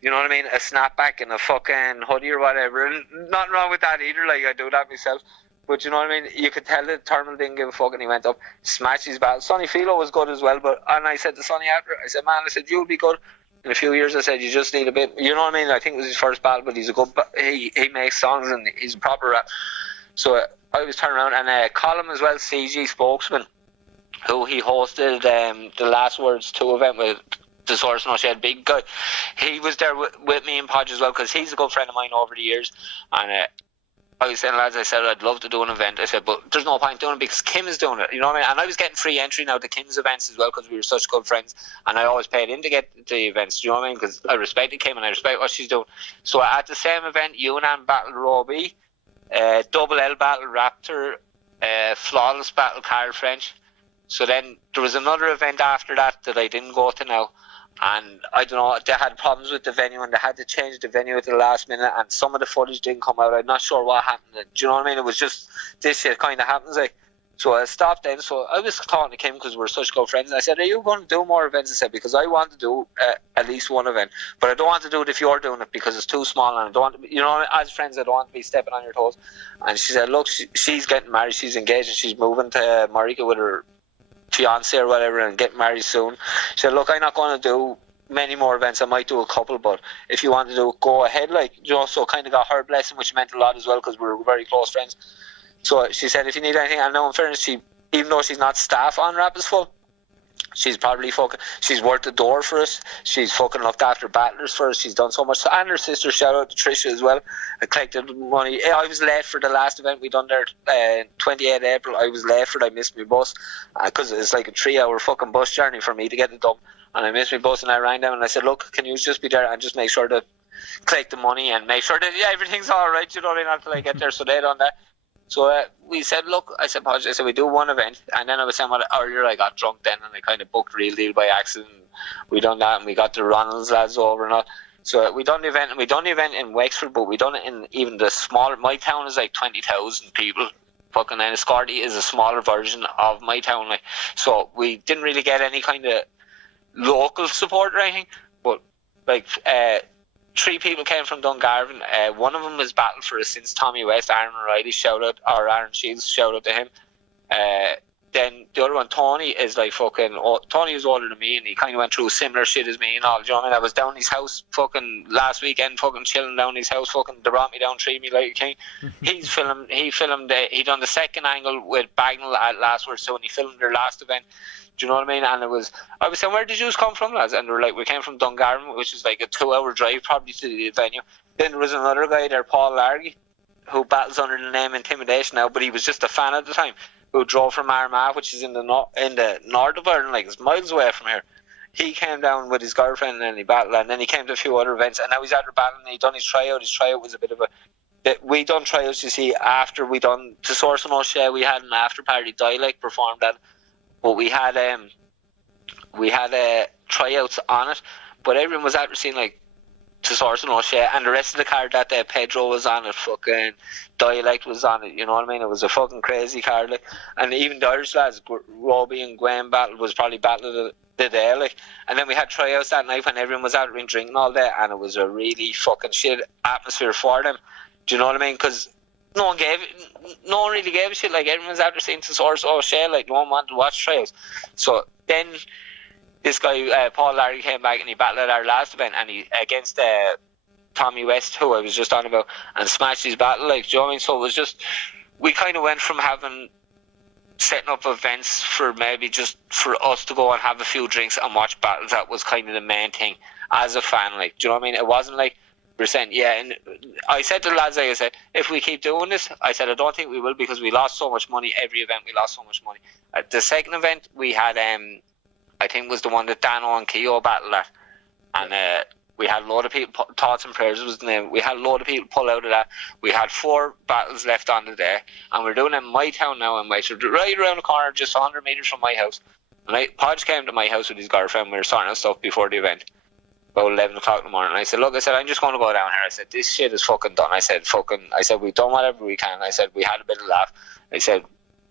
you know what I mean, a snapback and a fucking hoodie or whatever. And nothing wrong with that either, like I do that myself. But you know what I mean? You could tell that Thermal didn't give a fuck, and he went up, smashed his battle. Sonny Philo was good as well, and I said to Sonny after, I said, man, you'll be good. In a few years, I said, you just need a bit, you know what I mean? I think it was his first battle, but he's a good, he makes songs, and he's a proper rap. So I was turning around, and Colin as well, CG spokesman, who he hosted the Last Words 2 event with The Saurus and Oshea, big guy. He was there with me and Podge as well, because he's a good friend of mine over the years, and I was saying, lads, I said, I'd love to do an event. I said, but there's no point doing it because Kim is doing it. You know what I mean? And I was getting free entry now to Kim's events as well, because we were such good friends. And I always paid in to get the events. Do you know what I mean? Because I respected Kim and I respect what she's doing. So at the same event, Yunnan battled Roby, Double L battled Raptor, Flawless battled Carl French. So then there was another event after that I didn't go to now. And I don't know, they had problems with the venue, and they had to change the venue at the last minute, and some of the footage didn't come out. I'm not sure what happened. Do you know what I mean? It was just, this shit kind of happens, like. So I stopped then. So I was talking to Kim, because we're such good friends, and I said, are you going to do more events? I said, because I want to do at least one event, but I don't want to do it if you're doing it, because it's too small, and I don't want to, you know, as friends, I don't want to be stepping on your toes. And she said, look, she's getting married, she's engaged, and she's moving to Marika with her fiance or whatever, and getting married soon. She said, look, I'm not going to do many more events. I might do a couple, but if you want to do it, go ahead, like, you know. So kind of got her blessing, which meant a lot as well, because we were very close friends. So she said, if you need anything, and now in fairness, even though she's not staff on Rap is Full, she's probably she's worked the door for us. She's fucking looked after battlers for us. She's done so much. And her sister, shout out to Trisha as well, I collected money. I was late for the last event we done there, 28 April. I was late for it. I missed my bus, because it's like a 3-hour fucking bus journey for me to get it done, and I missed my bus, and I rang them and I said, look, can you just be there and just make sure that collect the money and make sure that everything's all right, you know what I mean, until I get there. So they done that. So we said, look, I said, Podge, I said, we do one event. And then I was saying, well, earlier I got drunk then and I kind of booked Real Deal by accident. We done that and we got the Ronalds lads over and all. So we done the event, and we done the event in Wexford, but we done it in even the smaller. My town is like 20,000 people. Fucking, and Escorty is a smaller version of my town. Like, so we didn't really get any kind of local support or anything. But like, 3 people came from Dungarvan. One of them was battled for us since Tommy West. Aaron O'Reilly, shout out, or Aaron Shields, shout out to him. Then the other one, Tony, is like fucking. Tony was older than me, and he kind of went through similar shit as me and all. Do you know what I mean? I was down his house fucking last weekend, fucking chilling down his house. Fucking, they brought me down, treat me like a king. He filmed. He done the second angle with Bagnall at last word. So when he filmed their last event, do you know what I mean? And I was saying, where did you come from, lads? And they were like, we came from Dungarvan, which is like a 2-hour drive probably to the venue. Then there was another guy there, Paul Largy, who battles under the name Intimidation now, but he was just a fan at the time, who drove from Armagh, which is in the north of Ireland, like it's miles away from here. He came down with his girlfriend and then he battled, and then he came to a few other events, and now he's after battling. He done his tryout. His tryout was a bit of a. We done tryouts, you see, after we done The Saurus and Oshea. We had an after party. Dialect performed that, but we had tryouts on it. But everyone was after seeing like The Saurus and Oshea, and the rest of the card that day, Pedro was on it, fucking Dialect was on it, you know what I mean? It was a fucking crazy card, like. And even the Irish lads, Robbie and Gwen battle was probably battle of the day, like. And then we had tryouts that night when everyone was out drinking all day, and it was a really fucking shit atmosphere for them. Do you know what I mean? Because no one really gave a shit. Like, everyone was after seeing The Saurus and Oshea, like, no one wanted to watch tryouts. So then this guy, Paul Larry, came back and he battled at our last event, and he against Tommy West, who I was just on about, and smashed his battle, like, do you know what I mean? So it was just, we kind of went from setting up events for maybe just for us to go and have a few drinks and watch battles. That was kind of the main thing as a fan, like, do you know what I mean? It wasn't like we're saying, yeah, and I said to the lads, like I said, if we keep doing this, I said, I don't think we will, because we lost so much money. Every event we lost so much money. At the second event we had, I think was the one that Dano and Keogh battled at, and we had a lot of people, Thoughts and Prayers was the name, we had a lot of people pull out of that. We had 4 battles left on the day, and we're doing it in my town now in Wexford, right around the corner, just 100 metres from my house. And Podge came to my house with his girlfriend. We were sorting out stuff before the event, about 11 o'clock in the morning. And I said, look, I said, I'm just going to go down here. I said, this shit is fucking done. I said, we've done whatever we can. I said, we had a bit of laugh. I said,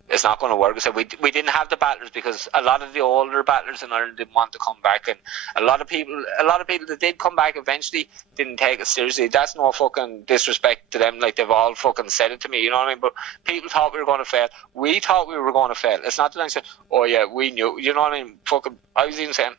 it's not going to work. I said, we didn't have the battlers, because a lot of the older battlers in Ireland didn't want to come back, and a lot of people that did come back eventually didn't take it seriously. That's no fucking disrespect to them, like, they've all fucking said it to me, you know what I mean? But people thought we were going to fail. We thought we were going to fail. It's not that I said, oh yeah, we knew, you know what I mean? Fucking, I was even saying,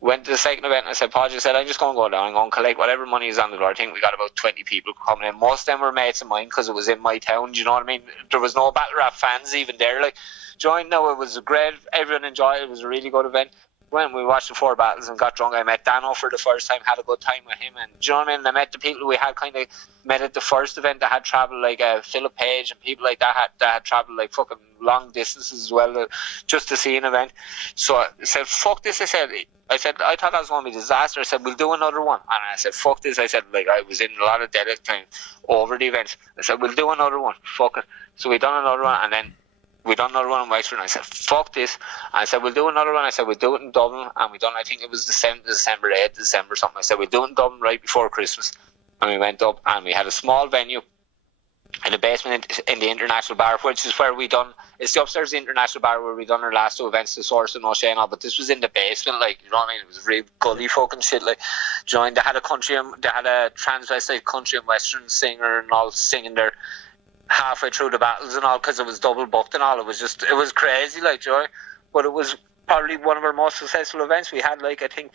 went to the second event, and I said, Podge, I said, I'm just going to go down, I'm going to collect whatever money is on the door. I think we got about 20 people coming in. Most of them were mates of mine, because it was in my town, do you know what I mean? There was no battle rap fans even there, like, joined. No, it was great, everyone enjoyed it. It was a really good event. When we watched the 4 battles and got drunk, I met Dano for the first time, had a good time with him, and do you know what I mean? I met the people we had kind of met at the first event that had travelled, like Philip Page and people like that had travelled like fucking long distances as well, just to see an event. So I said, fuck this. I said, I thought that was going to be a disaster. I said, we'll do another one. And I said, fuck this. I said, like, I was in a lot of deadlift time over the events. I said, we'll do another one. Fuck it. So we done another one, and then we done another one in Wexford, and I said, fuck this. And I said, we'll do another one. I said, we'll do it in Dublin. And we done, I think it was the 7th of December, 8th of December, something. I said, we'll do it in Dublin right before Christmas. And we went up, and we had a small venue in the basement in the International Bar, which is where we done, it's the upstairs of the International Bar where we done our last 2 events, The Saurus and Oshea and all, but this was in the basement, like, you know what I mean? It was real gully fucking shit, like, joined. They had a transvestite country and western singer and all singing there halfway through the battles and all, because it was double booked and all. It was crazy, like, joy. But it was probably one of our most successful events. We had, like, I think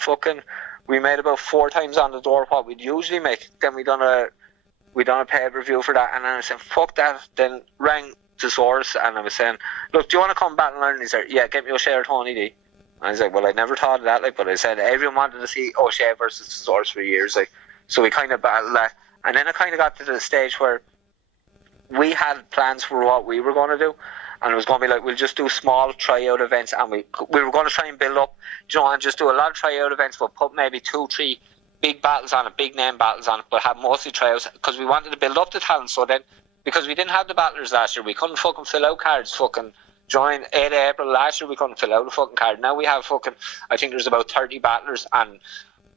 we made about 4 times on the door what we'd usually make. Then we done a pay-per-view for that, and then I said, fuck that. Then rang to Saurus, and I was saying, look, do you want to come back and learn? And he said, yeah, get me Oshea or Tony D. And I was like, well, I never thought of that, like, but I said, everyone wanted to see Oshea versus Saurus for years, like, so we kind of battled that. And then it kind of got to the stage where we had plans for what we were going to do, and it was going to be like, we'll just do small tryout events, and we were going to try and build up, you know, and just do a lot of tryout events, but put maybe 2-3 big battles on it, big name battles on it, but have mostly tryouts because we wanted to build up the talent. So then, because we didn't have the battlers last year, we couldn't fucking fill out cards. Fucking join 8th of April last year, we couldn't fill out a fucking card. Now we have fucking, I think there's about 30 battlers, and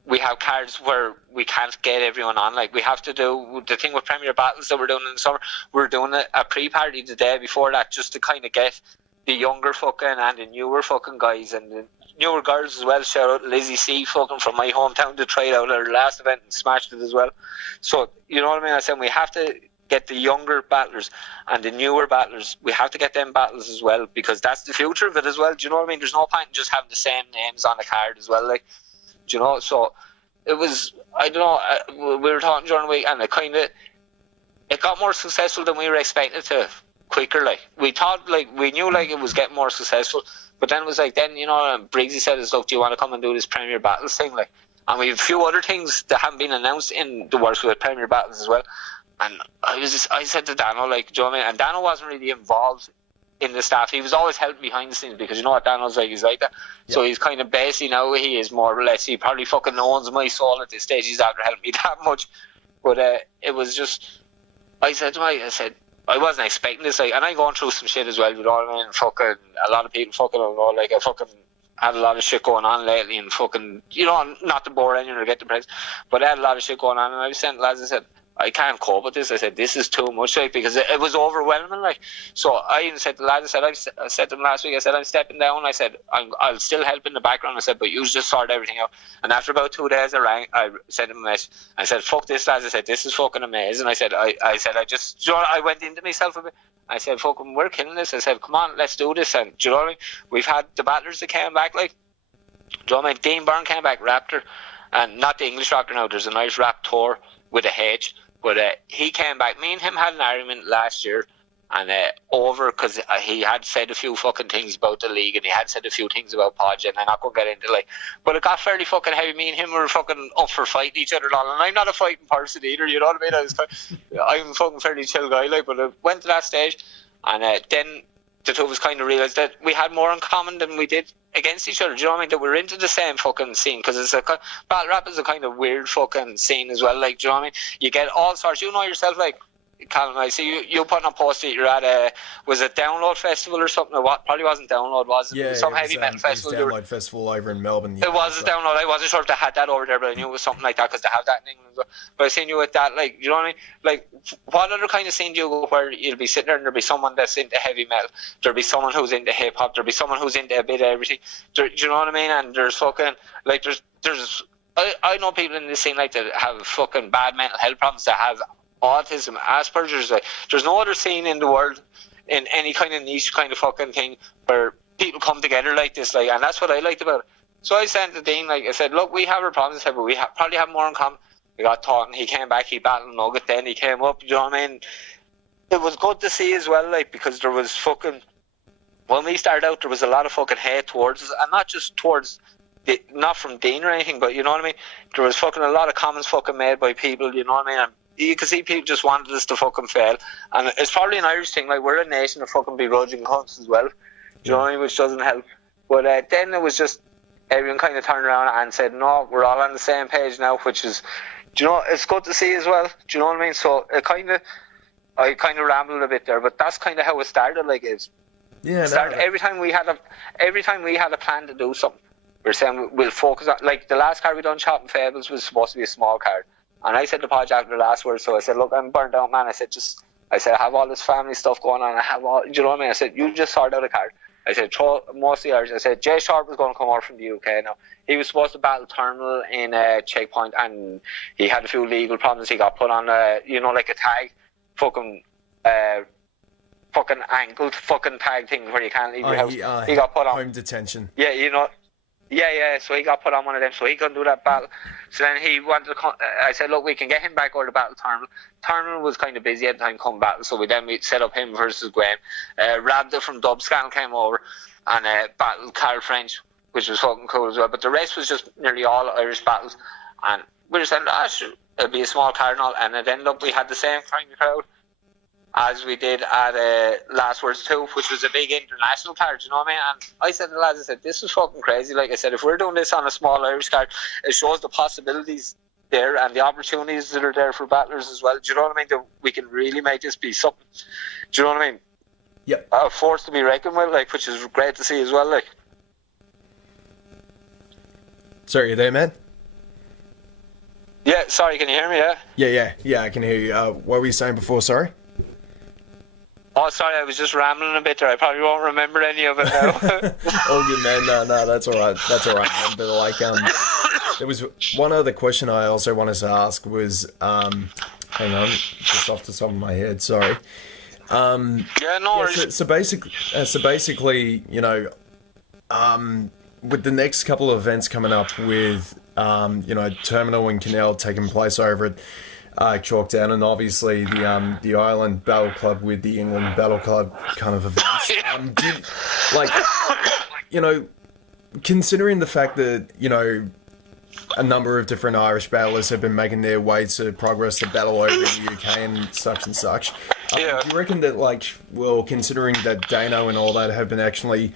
we have cards where we can't get everyone on. Like, we have to do the thing with Premier Battles that we're doing in the summer. We're doing a pre-party the day before that just to kind of get the younger fucking and the newer fucking guys and the newer girls as well. Shout out Lizzie C fucking from my hometown to try it out at her last event and smashed it as well. So, you know what I mean? I said we have to get the younger battlers and the newer battlers. We have to get them battles as well, because that's the future of it as well. Do you know what I mean? There's no point in just having the same names on the card as well. Like, do you know? So it was, I don't know, we were talking during the week, and it got more successful than we were expecting to. Quicker, like we thought, like we knew, like it was getting more successful, but then it was like, then, you know, Briggsy said, "Look, do you want to come and do this Premier Battles thing?" Like, and we have a few other things that haven't been announced in the works with Premier Battles as well. And I said to Dano, like, do you know what I mean? And Dano wasn't really involved in the staff. He was always helping behind the scenes, because you know what Dano's like, he's like that. Yeah. So he's kind of basically, now he is more or less, he probably fucking owns my soul at this stage. He's after helping me that much. But it was just, I said to him, I said, I wasn't expecting this, like, and I'm going through some shit as well, you know what I mean? Fucking, a lot of people fucking don't know, like, I fucking had a lot of shit going on lately, and fucking, you know, not to bore anyone or get depressed, but I had a lot of shit going on, and I was saying to lads, I said, I can't cope with this. I said, this is too much, like, because it was overwhelming, like. So I even said to the lads, I said to them last week, I said, I'm stepping down. I said, I'll still help in the background. I said, but you just sort everything out. And after about 2 days, I sent them a message. I said, fuck this, lads. I said, this is fucking amazing. I said, I just, you know, I went into myself a bit. I said, fucking, we're killing this. I said, come on, let's do this. And do you know what I mean? We've had the battlers that came back, like, do you know what I mean? Dean Byrne came back, Raptor, and not the English Raptor now. There's an Irish Raptor with a H. But he came back. Me and him had an argument last year, and over, because he had said a few fucking things about the league, and he had said a few things about Podge, and I'm not going to get into, like, but it got fairly fucking heavy. Me and him were fucking up for fighting each other and all, and I'm not a fighting person either, you know what I mean? I'm a fucking fairly chill guy, like, but it went to that stage, and then the two of us kind of realised that we had more in common than we did against each other. Do you know what I mean? That we're into the same fucking scene, because it's battle rap is a kind of weird fucking scene as well. Like, do you know what I mean? You get all sorts. You know yourself, like, Callum, I see you putting a post that you're at was it Download Festival or something, or what? Probably wasn't Download, was it? Yeah, some it was, heavy metal festival. It was Download Festival over in Melbourne. It was a Download. I wasn't sure if they had that over there, but I knew it was something like that, because they have that in England as well. But I seen you at that, like, you know what I mean? Like, what other kind of scene do you go where you'll be sitting there and there'll be someone that's into heavy metal, there'll be someone who's into hip hop, there'll be someone who's into a bit of everything. Do you know what I mean? And there's fucking, like, there's I know people in this scene, like, that have fucking bad mental health problems, that have autism, Asperger's. Like, there's no other scene in the world, in any kind of niche kind of fucking thing, where people come together like this, like, and that's what I liked about it. So I said to Dean, like, I said, look, we have our problems, I said, but we probably have more in common. We got talking, he came back, he battled Nugget, then he came up, you know what I mean? It was good to see as well, like, because there was fucking, when we started out, there was a lot of fucking hate towards us, and not just towards, not from Dean or anything, but you know what I mean? There was fucking a lot of comments fucking made by people, you know what I mean? And you can see people just wanted us to fucking fail, and it's probably an Irish thing, like, we're a nation of fucking begrudging cunts as well, you know what I mean, which doesn't help. But then it was just, everyone kind of turned around and said, no, we're all on the same page now, which is, do you know, it's good to see as well, do you know what I mean? So I kind of rambled a bit there, but that's kind of how it started. Like, every time we had a plan to do something, we were saying we'll focus on, like, the last card we done, Chop and Fables, was supposed to be a small card. And I said to Podge after the last word, so I said, look, I'm burnt out, man. I said, I I have all this family stuff going on. I have all, do you know what I mean? I said, you just sort out a card. I said, throw most of the Irish. I said, Jay Sharp was going to come over from the UK now. He was supposed to battle Terminal in Checkpoint, and he had a few legal problems. He got put on, like a tag, fucking ankled fucking tag thing where you can't leave your house. He got put on home detention. Yeah, you know. Yeah, so he got put on one of them, so he couldn't do that battle. So then he wanted to come, I said, look, we can get him back or to battle Terminal. Terminal was kind of busy at the time come battle, so we set up him versus Graham. Rabda from Dubscan came over and battled Carl French, which was fucking cool as well. But the rest was just nearly all Irish battles. And we were saying, it'd be a small card and all, and it ended up we had the same kind of crowd as we did at Last Words 2, which was a big international card, you know what I mean? And I said to the lads, I said, this is fucking crazy. Like I said, if we're doing this on a small Irish card, it shows the possibilities there, and the opportunities that are there for battlers as well. Do you know what I mean? That we can really make this be something. Do you know what I mean? Yep. A force to be reckoned with, like, which is great to see as well. Like, sorry, you there, man? yeah. Sorry, can you hear me? Yeah. I can hear you. What were you saying before? Sorry. Oh, sorry, I was just rambling a bit there. I probably won't remember any of it now. All good, man. No, that's all right. That's all right, man. But like, there was one other question I also wanted to ask was, hang on, just off the top of my head. Sorry. Yeah, no worries. So basically, you know, with the next couple of events coming up with, you know, Terminal and Canal taking place over at Chalkdown, and obviously the Ireland Battle Club with the England Battle Club kind of events. You know, considering the fact that, you know, a number of different Irish battlers have been making their way to progress the battle over in the UK and such. Do you reckon that, like, well, considering that Dano and all that have been actually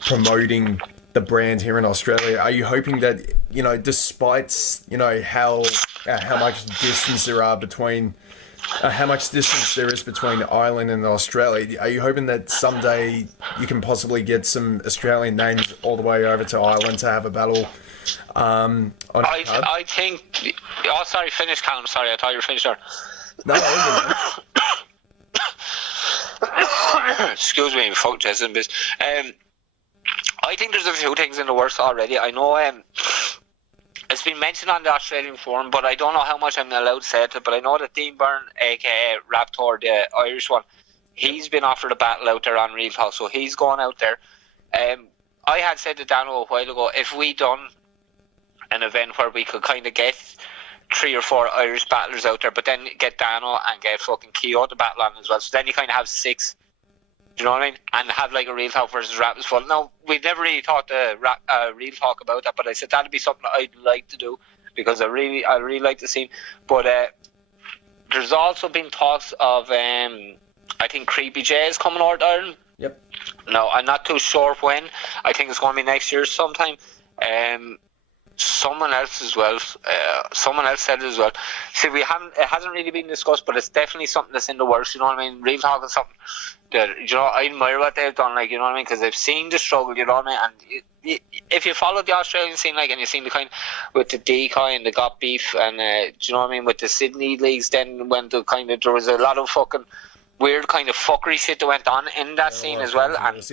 promoting the brand here in Australia, are you hoping that, you know, despite, you know, how much distance there are between, how much distance there is between Ireland and Australia, are you hoping that someday you can possibly get some Australian names all the way over to Ireland to have a battle? I think. Oh, sorry, finish, Callum. Sorry, I thought you were finished there. No, excuse me, fuck Jason Biz. I think there's a few things in the works already. I know it's been mentioned on the Australian forum, but I don't know how much I'm allowed to say it. But I know that Dean Byrne, aka Raptor, the Irish one, he's been offered a battle out there on Real Talk, so he's going out there. I had said to Dano a while ago, if we done an event where we could kind of get 3 or 4 Irish battlers out there, but then get Dano and get fucking Keogh to battle on as well, so then you kind of have 6. Do you know what I mean? And have like a Real Talk versus Rap as well. Now, we never really talked Real Talk about that, but I said that'd be something I'd like to do, because I really like to see. But there's also been talks of I think Creepy J is coming over to Ireland. Yep. No, I'm not too sure when. I think it's going to be next year sometime. Someone else as well. Someone else said it as well. See, it hasn't really been discussed, but it's definitely something that's in the works. You know what I mean? Real Talk is something that, you know, I admire what they've done. Like, you know what I mean? Because they've seen the struggle. You know what I mean? And if you follow the Australian scene, like, and you've seen the kind with the Decoy and the Got Beef, and do you know what I mean? With the Sydney leagues, then when the kind of there was a lot of fucking weird kind of fuckery shit that went on in that scene as well. And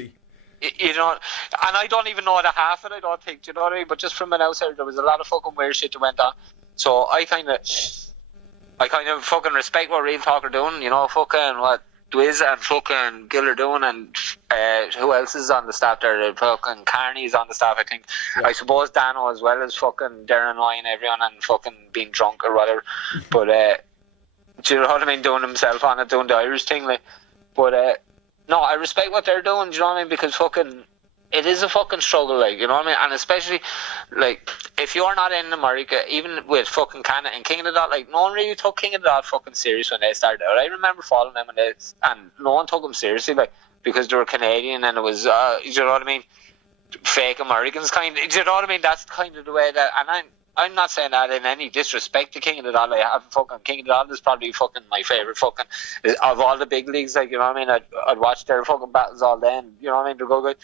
you know, and I don't even know the half of it, I don't think, do you know what I mean? But just from an outsider, there was a lot of fucking weird shit that went on. So I kind of fucking respect what Real Talk are doing, you know, fucking what Dwiz and fucking Gill are doing, and who else is on the staff there? Fucking Carney's on the staff, I think. Yeah. I suppose Dano as well as fucking Darren Lyon, everyone, and fucking being drunk or whatever. But do you know what I mean? Doing himself on it, doing the Irish thing, like. But no, I respect what they're doing, do you know what I mean? Because fucking, it is a fucking struggle, like, you know what I mean? And especially, like, if you're not in America, even with fucking Canada and King of the Dot, like, no one really took King of the Dot fucking serious when they started out. I remember following them and no one took them seriously, like, because they were Canadian, and it was, do you know what I mean? Fake Americans, kind of, do you know what I mean? That's kind of the way that, and I'm not saying that in any disrespect to King of the Dot. Like, fucking King of the Dot is probably fucking my favourite fucking of all the big leagues. Like, you know what I mean? I'd watch their fucking battles all day, and you know what I mean? They're good.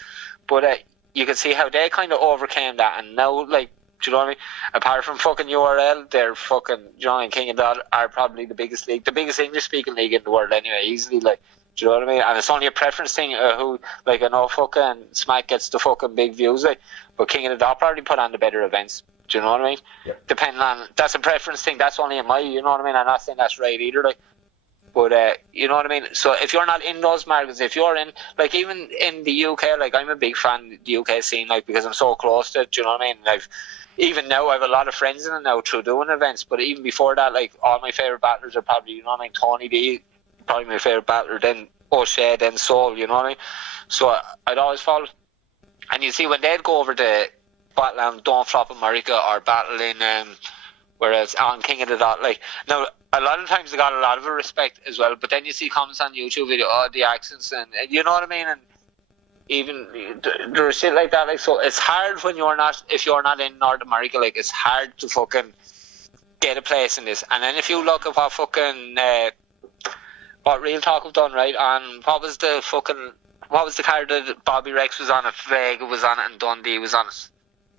But you can see how they kind of overcame that, and now, like, do you know what I mean? Apart from fucking URL, they're fucking, you know what I mean? King of the Dot are probably the biggest league, the biggest English speaking league in the world anyway, easily. Like, do you know what I mean? And it's only a preference thing. Who, like, I know fucking Smack gets the fucking big views, like, but King of the Dot probably put on the better events. Do you know what I mean? Yep. Depending on, that's a preference thing. That's only in my, you know what I mean? I'm not saying that's right either, like. But you know what I mean? So if you're not in those markets, if you're in, like, even in the UK, like, I'm a big fan of the UK scene, like, because I'm so close to it. Do you know what I mean? Even now, I have a lot of friends in it now through doing events. But even before that, like, all my favourite battlers are probably, you know what I mean? Tony D, probably my favourite battler. Then O'Shea, then Soul. You know what I mean? So I'd always follow. And you see, when they'd go over to battle on Don't Flop America or battle in whereas on King of the Dot, like, now a lot of times they got a lot of respect as well, but then you see comments on YouTube video, oh, the accents, and you know what I mean, and even there's shit like that, like, so it's hard when you're not, if you're not in North America, like, it's hard to fucking get a place in this. And then if you look at what fucking what Real Talk have done, right? On what was the card that Bobby Rex was on it, Vega was on it, and Dundee was on it?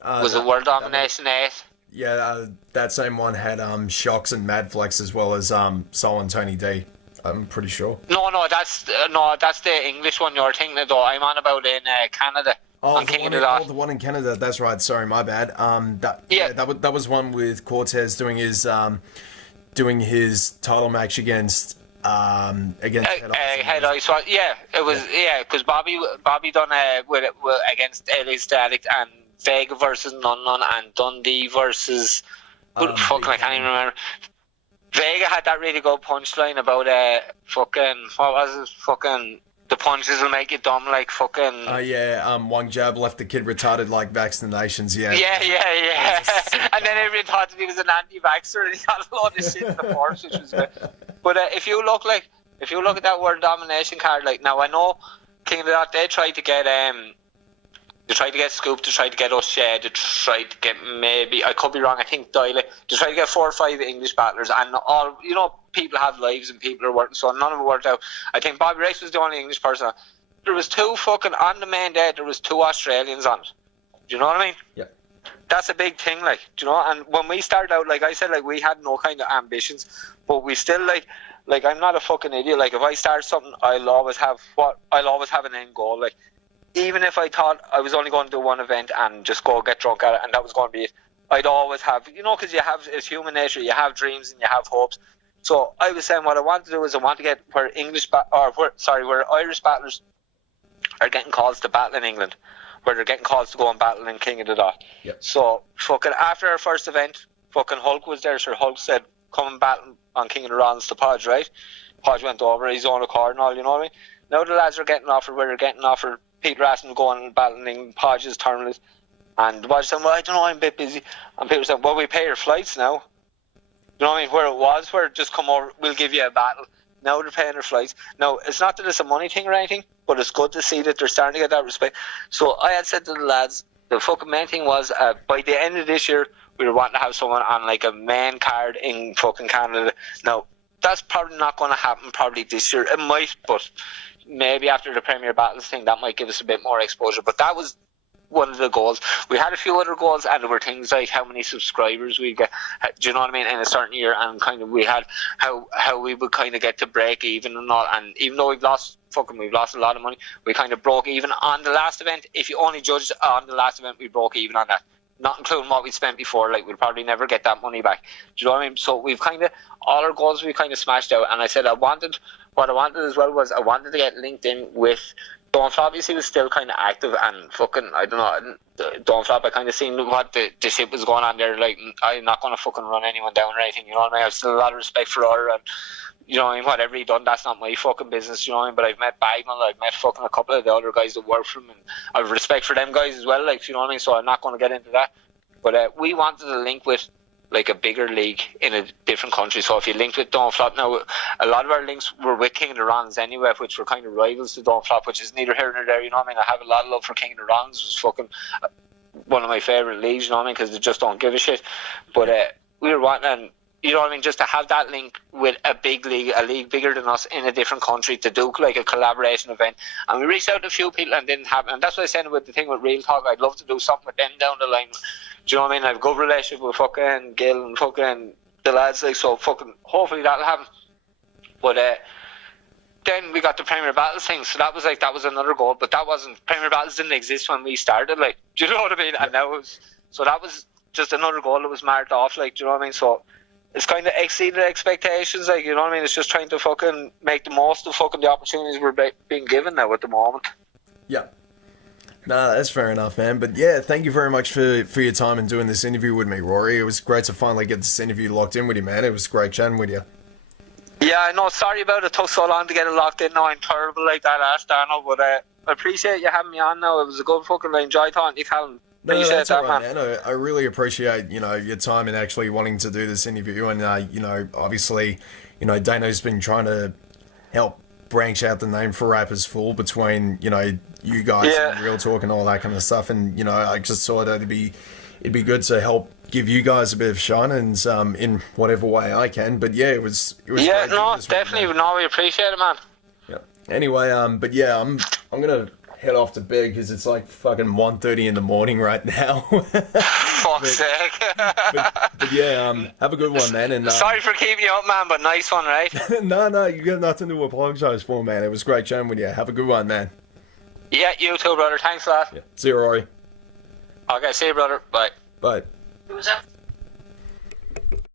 Was it World Domination 8? Yeah, that same one had Shocks and Madflex as well as Sol and Tony D. I'm pretty sure. No, that's the English one you're thinking of, though. I'm on about in Canada. Oh, the one in Canada. That's right. Sorry, my bad. That was one with Cortez doing his title match against Head Ice. Yeah, it was because Bobby done with against LA Static and Vega versus Nun and Dundee versus I can't even remember. Vega had that really good punchline about what was it? Fucking the punches will make you dumb like fucking. One jab left the kid retarded like vaccinations. Yeah. Yeah. And then everyone thought that he was an anti-vaxxer and he got a lot of shit in the force, which was good. But if you look at that World Domination card, like now I know King of the Dot, they tried to get Scoop, they tried to get Oshea, they tried to get maybe, I could be wrong, I think Diley, they tried to get 4 or 5 English battlers, and all, people have lives and people are working, so none of it worked out. I think Bobby Rex was the only English person. There was 2 fucking, on the main day, there was 2 Australians on it. Do you know what I mean? Yeah. That's a big thing, like, do you know? And when we started out, like I said, like, we had no kind of ambitions, but we still, like I'm not a fucking idiot. Like, if I start something, I'll always have an end goal, like, even if I thought I was only going to do one event and just go get drunk at it and that was going to be it, I'd always have, because you have, it's human nature, you have dreams and you have hopes. So I was saying what I want to do is I want to get where Irish battlers are getting calls to battle in England, where they're getting calls to go and battle in King of the Dot. Yep. So fucking after our first event, fucking Hulk was there, so Hulk said, come and battle on King of the Rollins to Podge, right? Podge went over his own accord and all, you know what I mean? Now the lads are getting offered where they're getting offered. People are asking to go and battle in Podge's tournament. And Podge said, well, I don't know, I'm a bit busy. And people said, well, we pay your flights now. You know what I mean? Where it was, where just come over, we'll give you a battle. Now they're paying their flights. Now, it's not that it's a money thing or anything, but it's good to see that they're starting to get that respect. So I had said to the lads, the fucking main thing was, by the end of this year, we were wanting to have someone on like a main card in fucking Canada. Now, that's probably not going to happen probably this year. It might, but maybe after the Premier Battles thing, that might give us a bit more exposure. But that was one of the goals. We had a few other goals, and there were things like how many subscribers we get, do you know what I mean, in a certain year, and kind of we had how we would kind of get to break even and all. And even though we've lost a lot of money, we kind of broke even on the last event. If you only judged on the last event, we broke even on that, not including what we spent before. Like, we'll probably never get that money back. Do you know what I mean? So we've kind of, all our goals we kind of smashed out. And I said what I wanted as well was I wanted to get linked in with Dawnflop. Obviously was still kind of active, and fucking, I don't know, Dawnflop, I kind of seen what the shit was going on there. Like, I'm not going to fucking run anyone down or anything, you know what I mean? I have still a lot of respect for her, and you know what I mean, whatever he done, that's not my fucking business, you know what I mean? But I've met Bagman, I've met fucking a couple of the other guys that work for him, and I have respect for them guys as well, like, you know what I mean? So I'm not going to get into that. But we wanted to link with like a bigger league in a different country. So if you linked with Dawnflop, now a lot of our links were with King of the Rons anyway, which were kind of rivals to Dawnflop, which is neither here nor there, you know what I mean? I have a lot of love for King of the Rons. It was fucking one of my favourite leagues, you know what I mean, because they just don't give a shit. But we were wanting, you know what I mean, just to have that link with a big league, a league bigger than us in a different country, to do like a collaboration event. And we reached out to a few people and didn't happen. And that's what I said with the thing with Real Talk. I'd love to do something with them down the line. Do you know what I mean? I have a good relationship with fucking Gil and fucking the lads, like, so fucking hopefully that'll happen. But then we got the Premier Battles thing, so that was another goal. But that wasn't, Premier Battles didn't exist when we started, like, do you know what I mean? And now that was just another goal that was marked off, like, do you know what I mean? So it's kind of exceeded expectations, like, you know what I mean? It's just trying to fucking make the most of fucking the opportunities we're being given now at the moment. Yeah. Nah, that's fair enough, man. But yeah, thank you very much for your time and doing this interview with me, Rory. It was great to finally get this interview locked in with you, man. It was great chatting with you. Yeah, I know. Sorry about it. Took so long to get it locked in. Now I'm terrible like that, Daniel. But I appreciate you having me on now. It was a good fucking, I enjoyed talking to you, Callum. No, that's all right, man. I really appreciate, your time and actually wanting to do this interview. And, obviously, Dano's been trying to help branch out the name for Rappers Fool between, you guys and Real Talk and all that kind of stuff. And, I just thought it'd be it'd be good to help give you guys a bit of shine and in whatever way I can. But yeah, it was yeah, great no, doing this with you, definitely, man. no, we appreciate it, man. Yeah. Anyway, but yeah, I'm gonna head off to bed because it's like fucking 1:30 in the morning right now. Fuck's sake. But yeah, have a good one, man. And Sorry for keeping you up, man, but nice one, right? no, you got nothing to apologize for, man. It was great chatting with you. Have a good one, man. Yeah, you too, brother. Thanks a lot. Yeah. See you, Rory. Okay, see you, brother. Bye. Bye. Who was that?